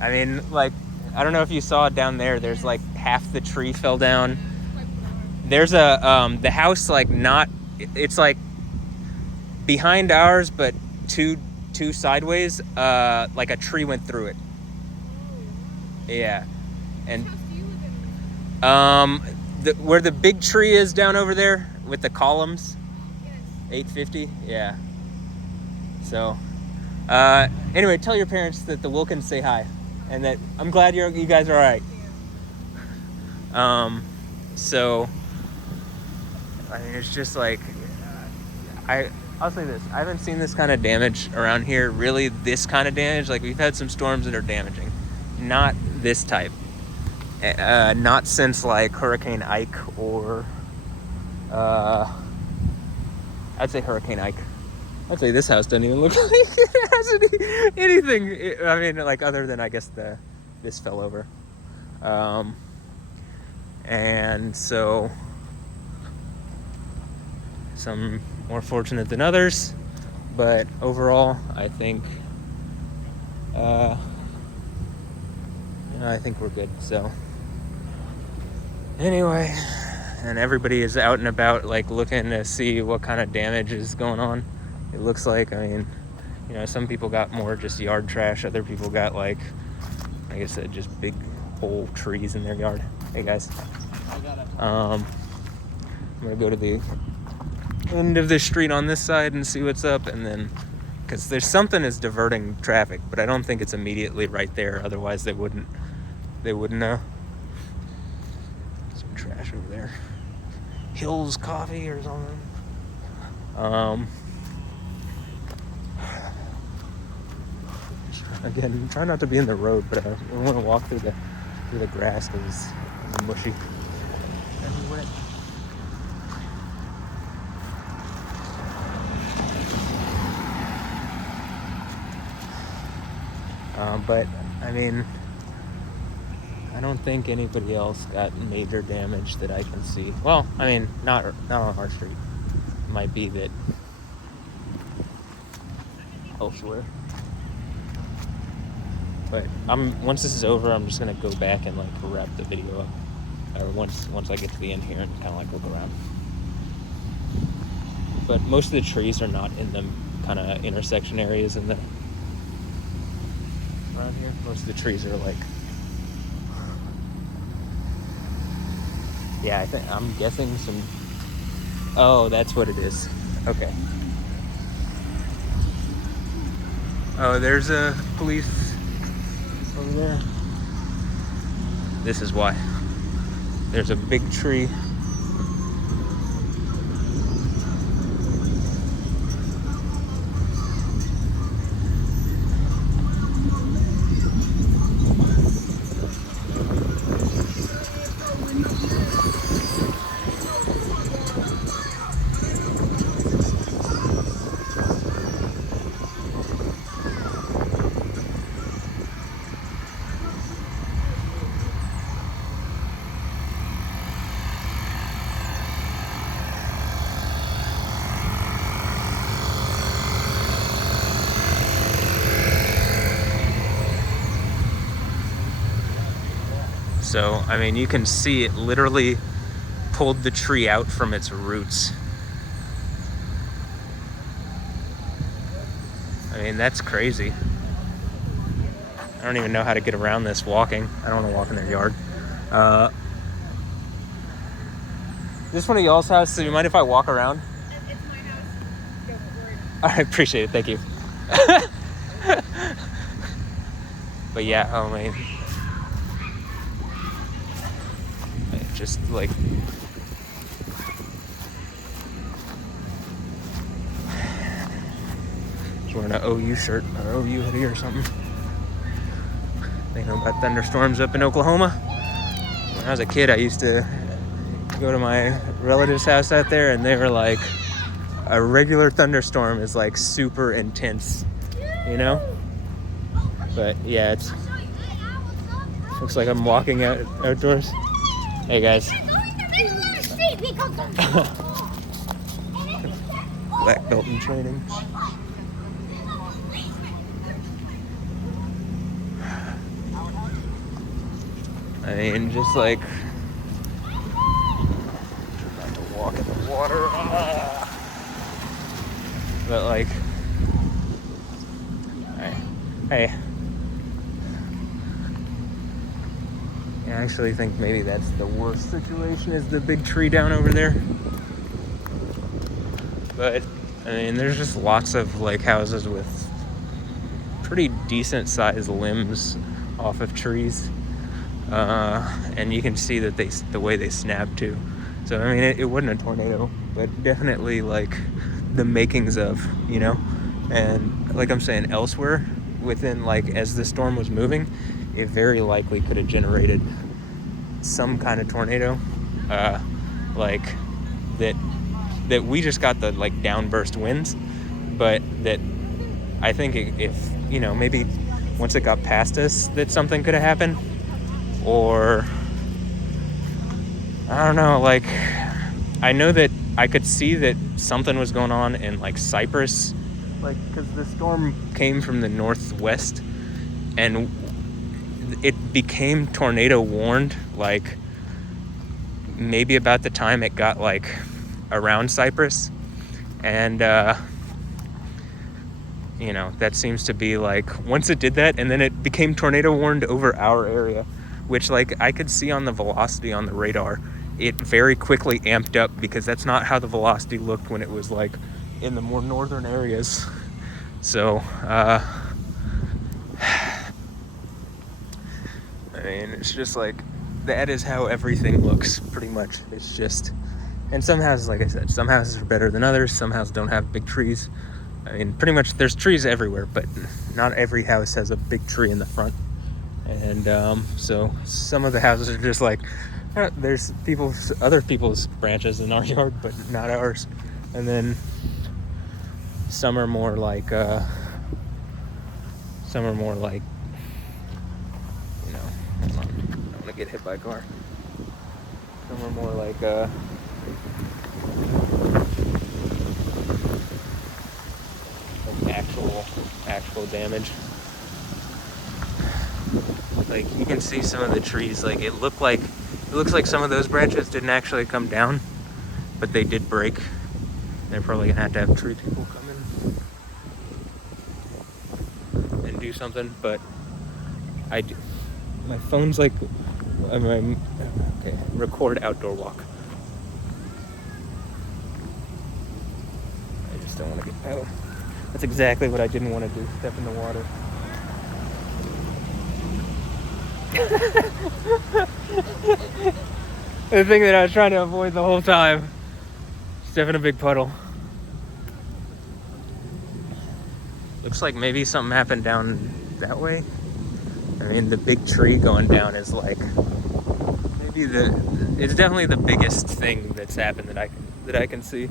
I mean, like, I don't know if you saw it down there. There's like half the tree fell down. There's a the house, like, not. It's like behind ours, but two sideways. Like a tree went through it. Yeah. And where the big tree is down over there with the columns. 850. Yeah. So anyway, tell your parents that the Wilkins say hi, and that I'm glad you guys are all right. So I mean, it's just like I'll say this, I haven't seen this kind of damage around here. Really, this kind of damage. Like, we've had some storms that are damaging, not this type. Not since like Hurricane Ike or I'd say Hurricane Ike. I'd say this house doesn't even look like it has anything. I mean, like, other than, I guess, this fell over. And so some more fortunate than others, but overall, I think I think we're good. So anyway, and everybody is out and about, like, looking to see what kind of damage is going on. It looks like, I mean, you know, some people got more just yard trash. Other people got, like I said, just big whole trees in their yard. Hey guys, I'm gonna go to the end of the street on this side and see what's up, and then, because there's something is diverting traffic, but I don't think it's immediately right there. Otherwise, they wouldn't know. Some trash over there. Hills Coffee or something. Again, try not to be in the road, but I want to walk through the grass because it's mushy and wet. But I mean, I don't think anybody else got major damage that I can see. Well, I mean, not on our street. It might be that elsewhere. But once this is over, I'm just gonna go back and, like, wrap the video up. Or once I get to the end here and kind of, like, look around. but most of the trees are not in the kind of intersection areas in the around here. Most of the trees are like, yeah, I'm guessing some. Oh, that's what it is. Okay. Oh, there's a police over there. This is why. There's a big tree. So, I mean, you can see it literally pulled the tree out from its roots. I mean, that's crazy. I don't even know how to get around this walking. I don't want to walk in their yard. Is this one of y'all's house? So you mind if I walk around? It's my house. Go for it. I appreciate it. Thank you. But yeah, I mean, just like, just wearing an OU shirt or OU hoodie or something. They know about thunderstorms up in Oklahoma. When I was a kid, I used to go to my relative's house out there, and they were like, a regular thunderstorm is like super intense, you know? But yeah, it's looks like I'm walking outdoors. Hey guys. Black belt in training. I mean, just like not to walk in the water. But like, hey. I actually think maybe that's the worst situation, is the big tree down over there. But I mean, there's just lots of like houses with pretty decent sized limbs off of trees, and you can see that the way they snap too. So I mean, it wasn't a tornado, but definitely like the makings of, you know. And like I'm saying, elsewhere within, like, as the storm was moving, it very likely could have generated some kind of tornado, like that we just got the like downburst winds, but that I think if, you know, maybe once it got past us, that something could have happened. Or I don't know, like, I know that I could see that something was going on in like Cyprus, like, because the storm came from the northwest and it became tornado warned like maybe about the time it got like around Cyprus. And you know, that seems to be like, once it did that, and then it became tornado warned over our area, which like I could see on the velocity on the radar, it very quickly amped up, because that's not how the velocity looked when it was like in the more northern areas. So I mean, it's just like, that is how everything looks pretty much. It's just, and some houses, like I said, some houses are better than others. Some houses don't have big trees. I mean, pretty much there's trees everywhere, but not every house has a big tree in the front. And so some of the houses are just like, there's other people's branches in our yard, but not ours. And then some are more like, you know, hold on, I don't want to get hit by a car. Some are more like actual damage. Like, you can see some of the trees, like it looks like some of those branches didn't actually come down, but they did break. They're probably gonna have to have tree people come in and do something, but I do. My phone's like, okay, record outdoor walk. I just don't want to get out. That's exactly what I didn't want to do, step in the water. The thing that I was trying to avoid the whole time. Step in a big puddle. Looks like maybe something happened down that way. I mean, the big tree going down is like maybe it's definitely the biggest thing that's happened that I can see.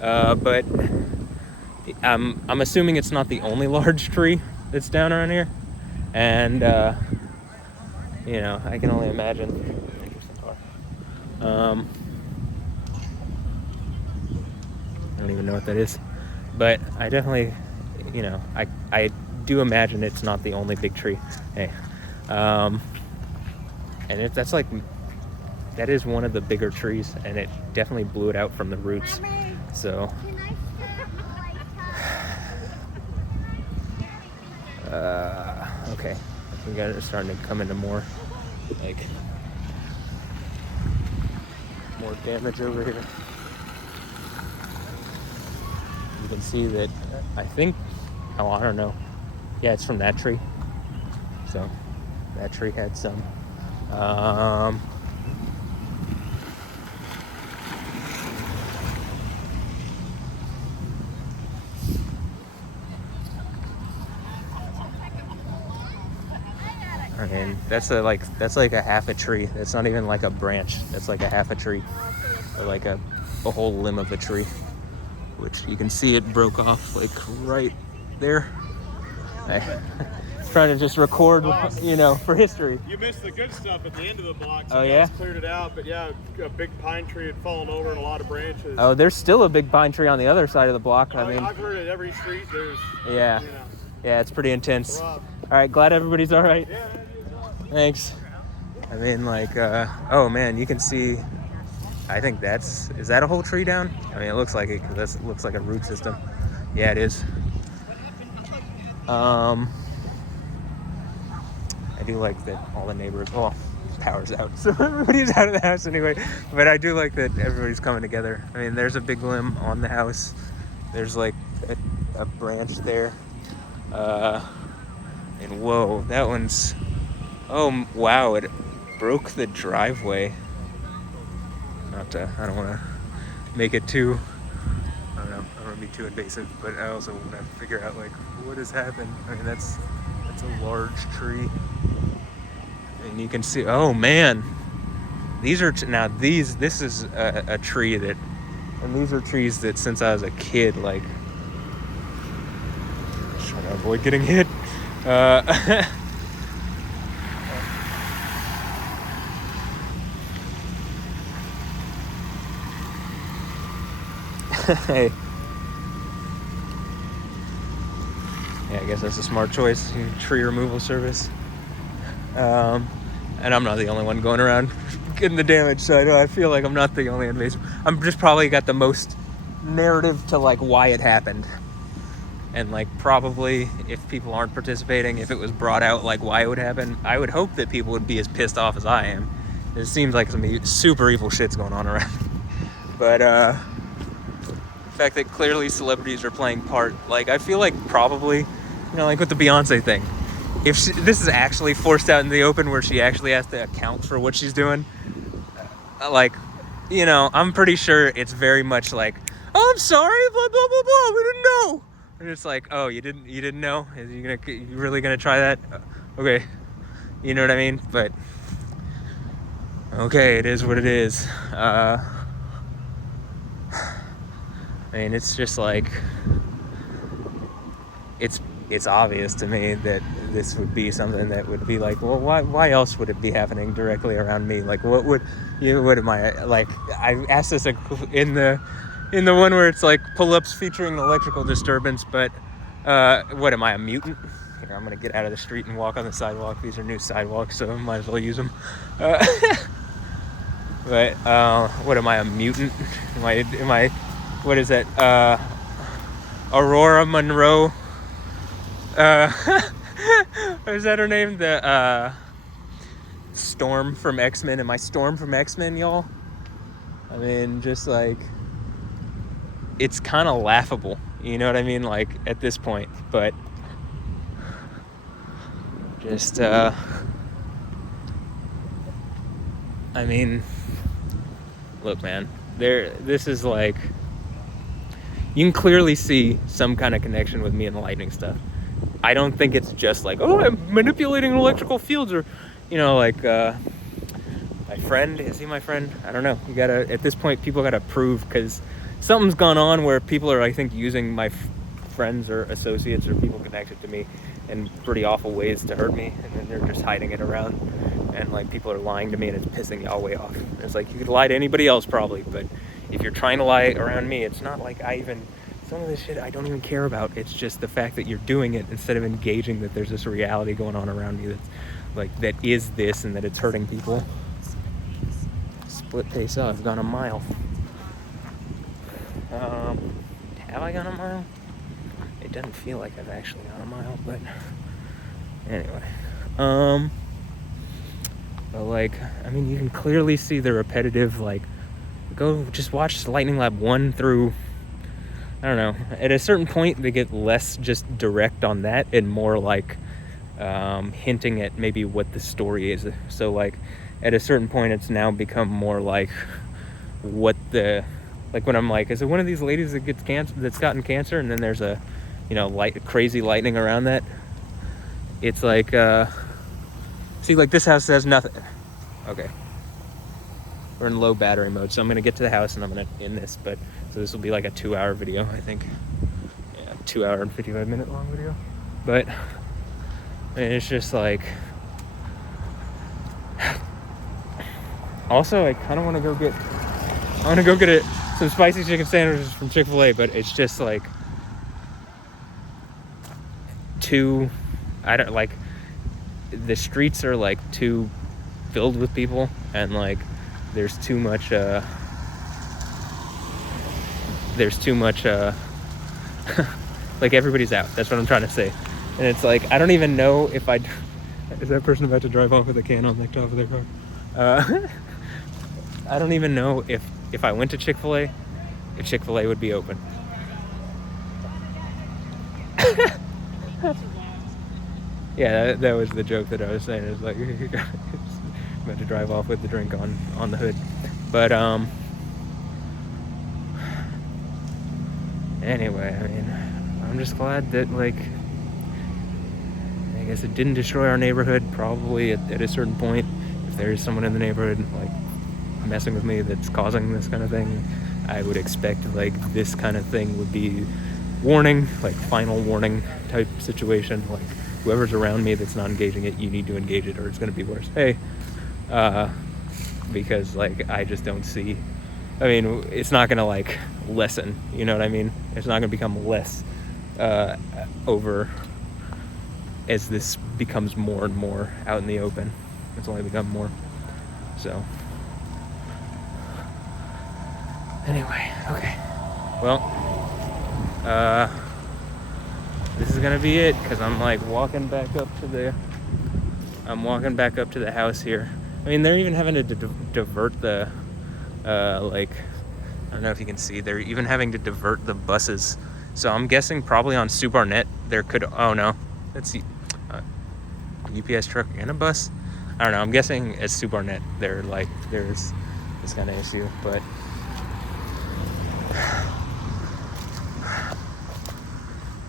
But I'm assuming it's not the only large tree that's down around here, and you know, I can only imagine. Interesting car. I don't even know what that is, but I definitely, you know, I do imagine it's not the only big tree. Hey, and if that's like, that is one of the bigger trees, and it definitely blew it out from the roots. Mommy, So, can I okay, we got it starting to come into more damage over here. You can see that, I think, oh, I don't know. Yeah, it's from that tree. So, that tree had some. I mean, that's like a half a tree. That's not even like a branch. That's like a half a tree, or like a whole limb of a tree, which you can see it broke off like right there. Trying to just record, you know, for history. You missed the good stuff at the end of the block. Oh, yeah? Cleared it out, but yeah, a big pine tree had fallen over and a lot of branches. Oh, there's still a big pine tree on the other side of the block. I mean, I've heard at every street there's. yeah, You know, yeah, it's pretty intense. a All lot. right, glad everybody's all right. Yeah. Thanks. I mean, like, oh man, you can see. I think is that a whole tree down? I mean, it looks like it because it looks like a root system. Yeah, it is. I do like that all the neighbors, well, power's out, so everybody's out of the house anyway. But I do like that everybody's coming together. I mean, there's a big limb on the house. There's like a branch there. And whoa, that one's, oh wow, it broke the driveway. I don't want to make it too, I don't know, I don't want to be too invasive, but I also want to figure out like what has happened. I mean, that's a large tree. And you can see, oh man, these are, this is a tree that, and these are trees that since I was a kid, like, trying to avoid getting hit. Hey. Yeah, I guess that's a smart choice. Tree removal service. And I'm not the only one going around getting the damage, so I feel like I'm not the only invasive. I'm just probably got the most narrative to like why it happened. And like probably if people aren't participating, if it was brought out like why it would happen, I would hope that people would be as pissed off as I am. It seems like some super evil shit's going on around. But the fact that clearly celebrities are playing part, like I feel like probably, you know, like with the Beyonce thing, if this is actually forced out in the open where she actually has to account for what she's doing, like, you know, I'm pretty sure it's very much like, oh, I'm sorry, blah blah blah blah, we didn't know. And it's like, oh, you didn't know? You really gonna try that? Okay, you know what I mean? But okay, it is what it is. I mean, it's just like, it's obvious to me that this would be something that would be like, well, why else would it be happening directly around me? Like, what am I, like, I asked this in the one where it's like pull-ups featuring an electrical disturbance, but what am I, a mutant? Here, I'm gonna get out of the street and walk on the sidewalk. These are new sidewalks, so I might as well use them. But what am I, a mutant? Am I what is that? Aurora Monroe. What is that her name? The Storm from X-Men. Am I Storm from X-Men, y'all? I mean, just like, it's kind of laughable, you know what I mean? Like, at this point, but just, I mean, look, man, this is like, you can clearly see some kind of connection with me and the lightning stuff. I don't think it's just like, oh, I'm manipulating electrical fields, or, you know, like, my friend, is he my friend? I don't know. You gotta, at this point, people gotta prove, because something's gone on where people are, I think, using my friends or associates or people connected to me in pretty awful ways to hurt me, and then they're just hiding it around, and like people are lying to me, and it's pissing y'all way off. It's like, you could lie to anybody else probably, but if you're trying to lie around me, it's not like some of this shit I don't even care about. It's just the fact that you're doing it instead of engaging that there's this reality going on around you that's like, that is this, and that it's hurting people. Split pace up, I've gone a mile. Have I gone a mile? It doesn't feel like I've actually gone a mile, but anyway. But like, I mean, you can clearly see the repetitive, like, go just watch Lightning Lab 1 through, I don't know. At a certain point, they get less just direct on that and more like hinting at maybe what the story is. So like, at a certain point, it's now become more like what the, like when I'm like, is it one of these ladies that gets cancer, that's gotten cancer, and then there's a, you know, crazy lightning around that? It's like, see, like this house has nothing. Okay. We're in low battery mode, so I'm gonna get to the house and I'm gonna end this, but, so this will be like a 2-hour video, I think. Yeah, 2 hour and 55 minute long video. But, I mean, it's just like, also, I kind of want to go get some spicy chicken sandwiches from Chick-fil-A, but it's just like I don't like, the streets are like too filled with people, and like there's too much like everybody's out. That's what I'm trying to say. And it's like, I don't even know if is that person about to drive off with a can on the top of their car? I don't even know if I went to Chick-fil-A, if Chick-fil-A would be open. Yeah, that was the joke that I was saying. It's like, about to drive off with the drink on the hood. But anyway, I mean, I'm just glad that, like, I guess it didn't destroy our neighborhood. Probably at a certain point, if there's someone in the neighborhood like messing with me that's causing this kind of thing, I would expect like this kind of thing would be warning, like final warning type situation. Like, whoever's around me that's not engaging it, you need to engage it, or it's going to be worse. Hey, because like, I just don't see, I mean, it's not going to like lessen, you know what I mean? It's not going to become less over as this becomes more and more out in the open. It's only become more. So anyway, okay. Well, this is gonna be it, because I'm like walking back up to the house here. I mean, they're even having to divert the like, I don't know if you can see, they're even having to divert the buses. So I'm guessing probably on Sue Barnett there could, oh no, let's see, UPS truck and a bus. I don't know, I'm guessing at Sue Barnett there's this kind of issue, but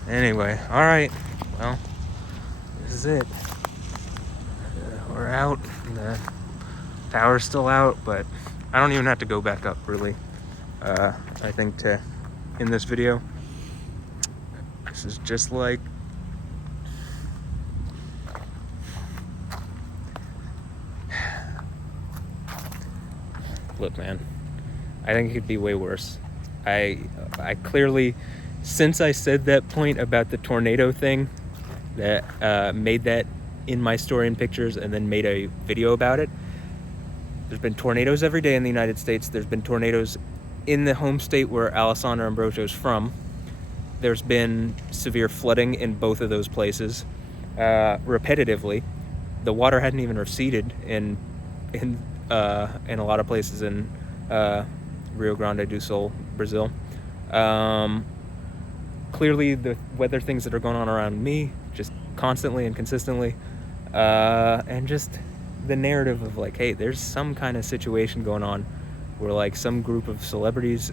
anyway, all right, well, this is it. We're out. The power's still out, but I don't even have to go back up, really. I think to end this video, this is just like, look, man, I think it could be way worse. I clearly, since I said that point about the tornado thing, that made that in my story and pictures, and then made a video about it, there's been tornadoes every day in the United States. There's been tornadoes in the home state where Alessandro Ambrosio is from, there's been severe flooding in both of those places, repetitively. The water hadn't even receded in a lot of places in Rio Grande do Sul, Brazil. Clearly, the weather things that are going on around me, just constantly and consistently, and just the narrative of like, hey, there's some kind of situation going on where like some group of celebrities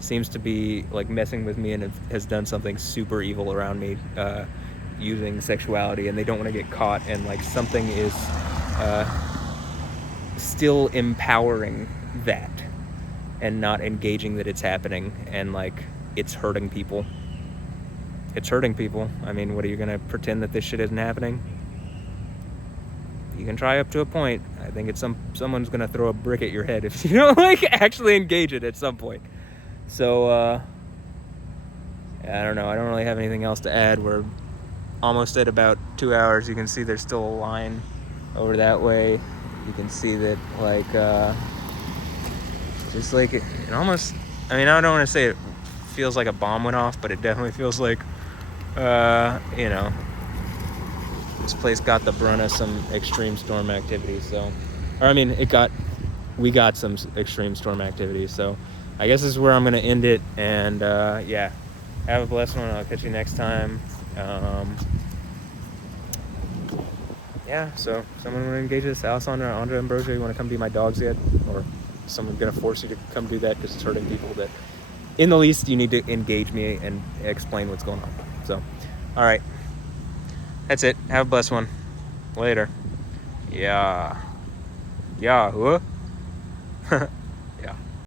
seems to be like messing with me and has done something super evil around me, using sexuality, and they don't want to get caught, and like something is still empowering that and not engaging that it's happening, and like it's hurting people. It's hurting people. I mean, what are you gonna pretend that this shit isn't happening? You can try up to a point. I think it's someone's gonna throw a brick at your head if you don't like actually engage it at some point. So I don't know. I don't really have anything else to add. We're almost at about 2 hours. You can see there's still a line over that way. You can see that like just like it almost, I mean, I don't want to say it feels like a bomb went off, but it definitely feels like you know, this place got the brunt of some extreme storm activity. So, or I mean, we got some extreme storm activity. So I guess this is where I'm gonna end it. And yeah, have a blessed one. I'll catch you next time. Yeah, so someone want to engage this, Alessandro, Andre Ambrosio, you want to come be my dogs yet? Or someone gonna force you to come do that because it's hurting people? That in the least you need to engage me and explain what's going on. So, all right, that's it. Have a blessed one. Later. Yeah. Yeah. Huh?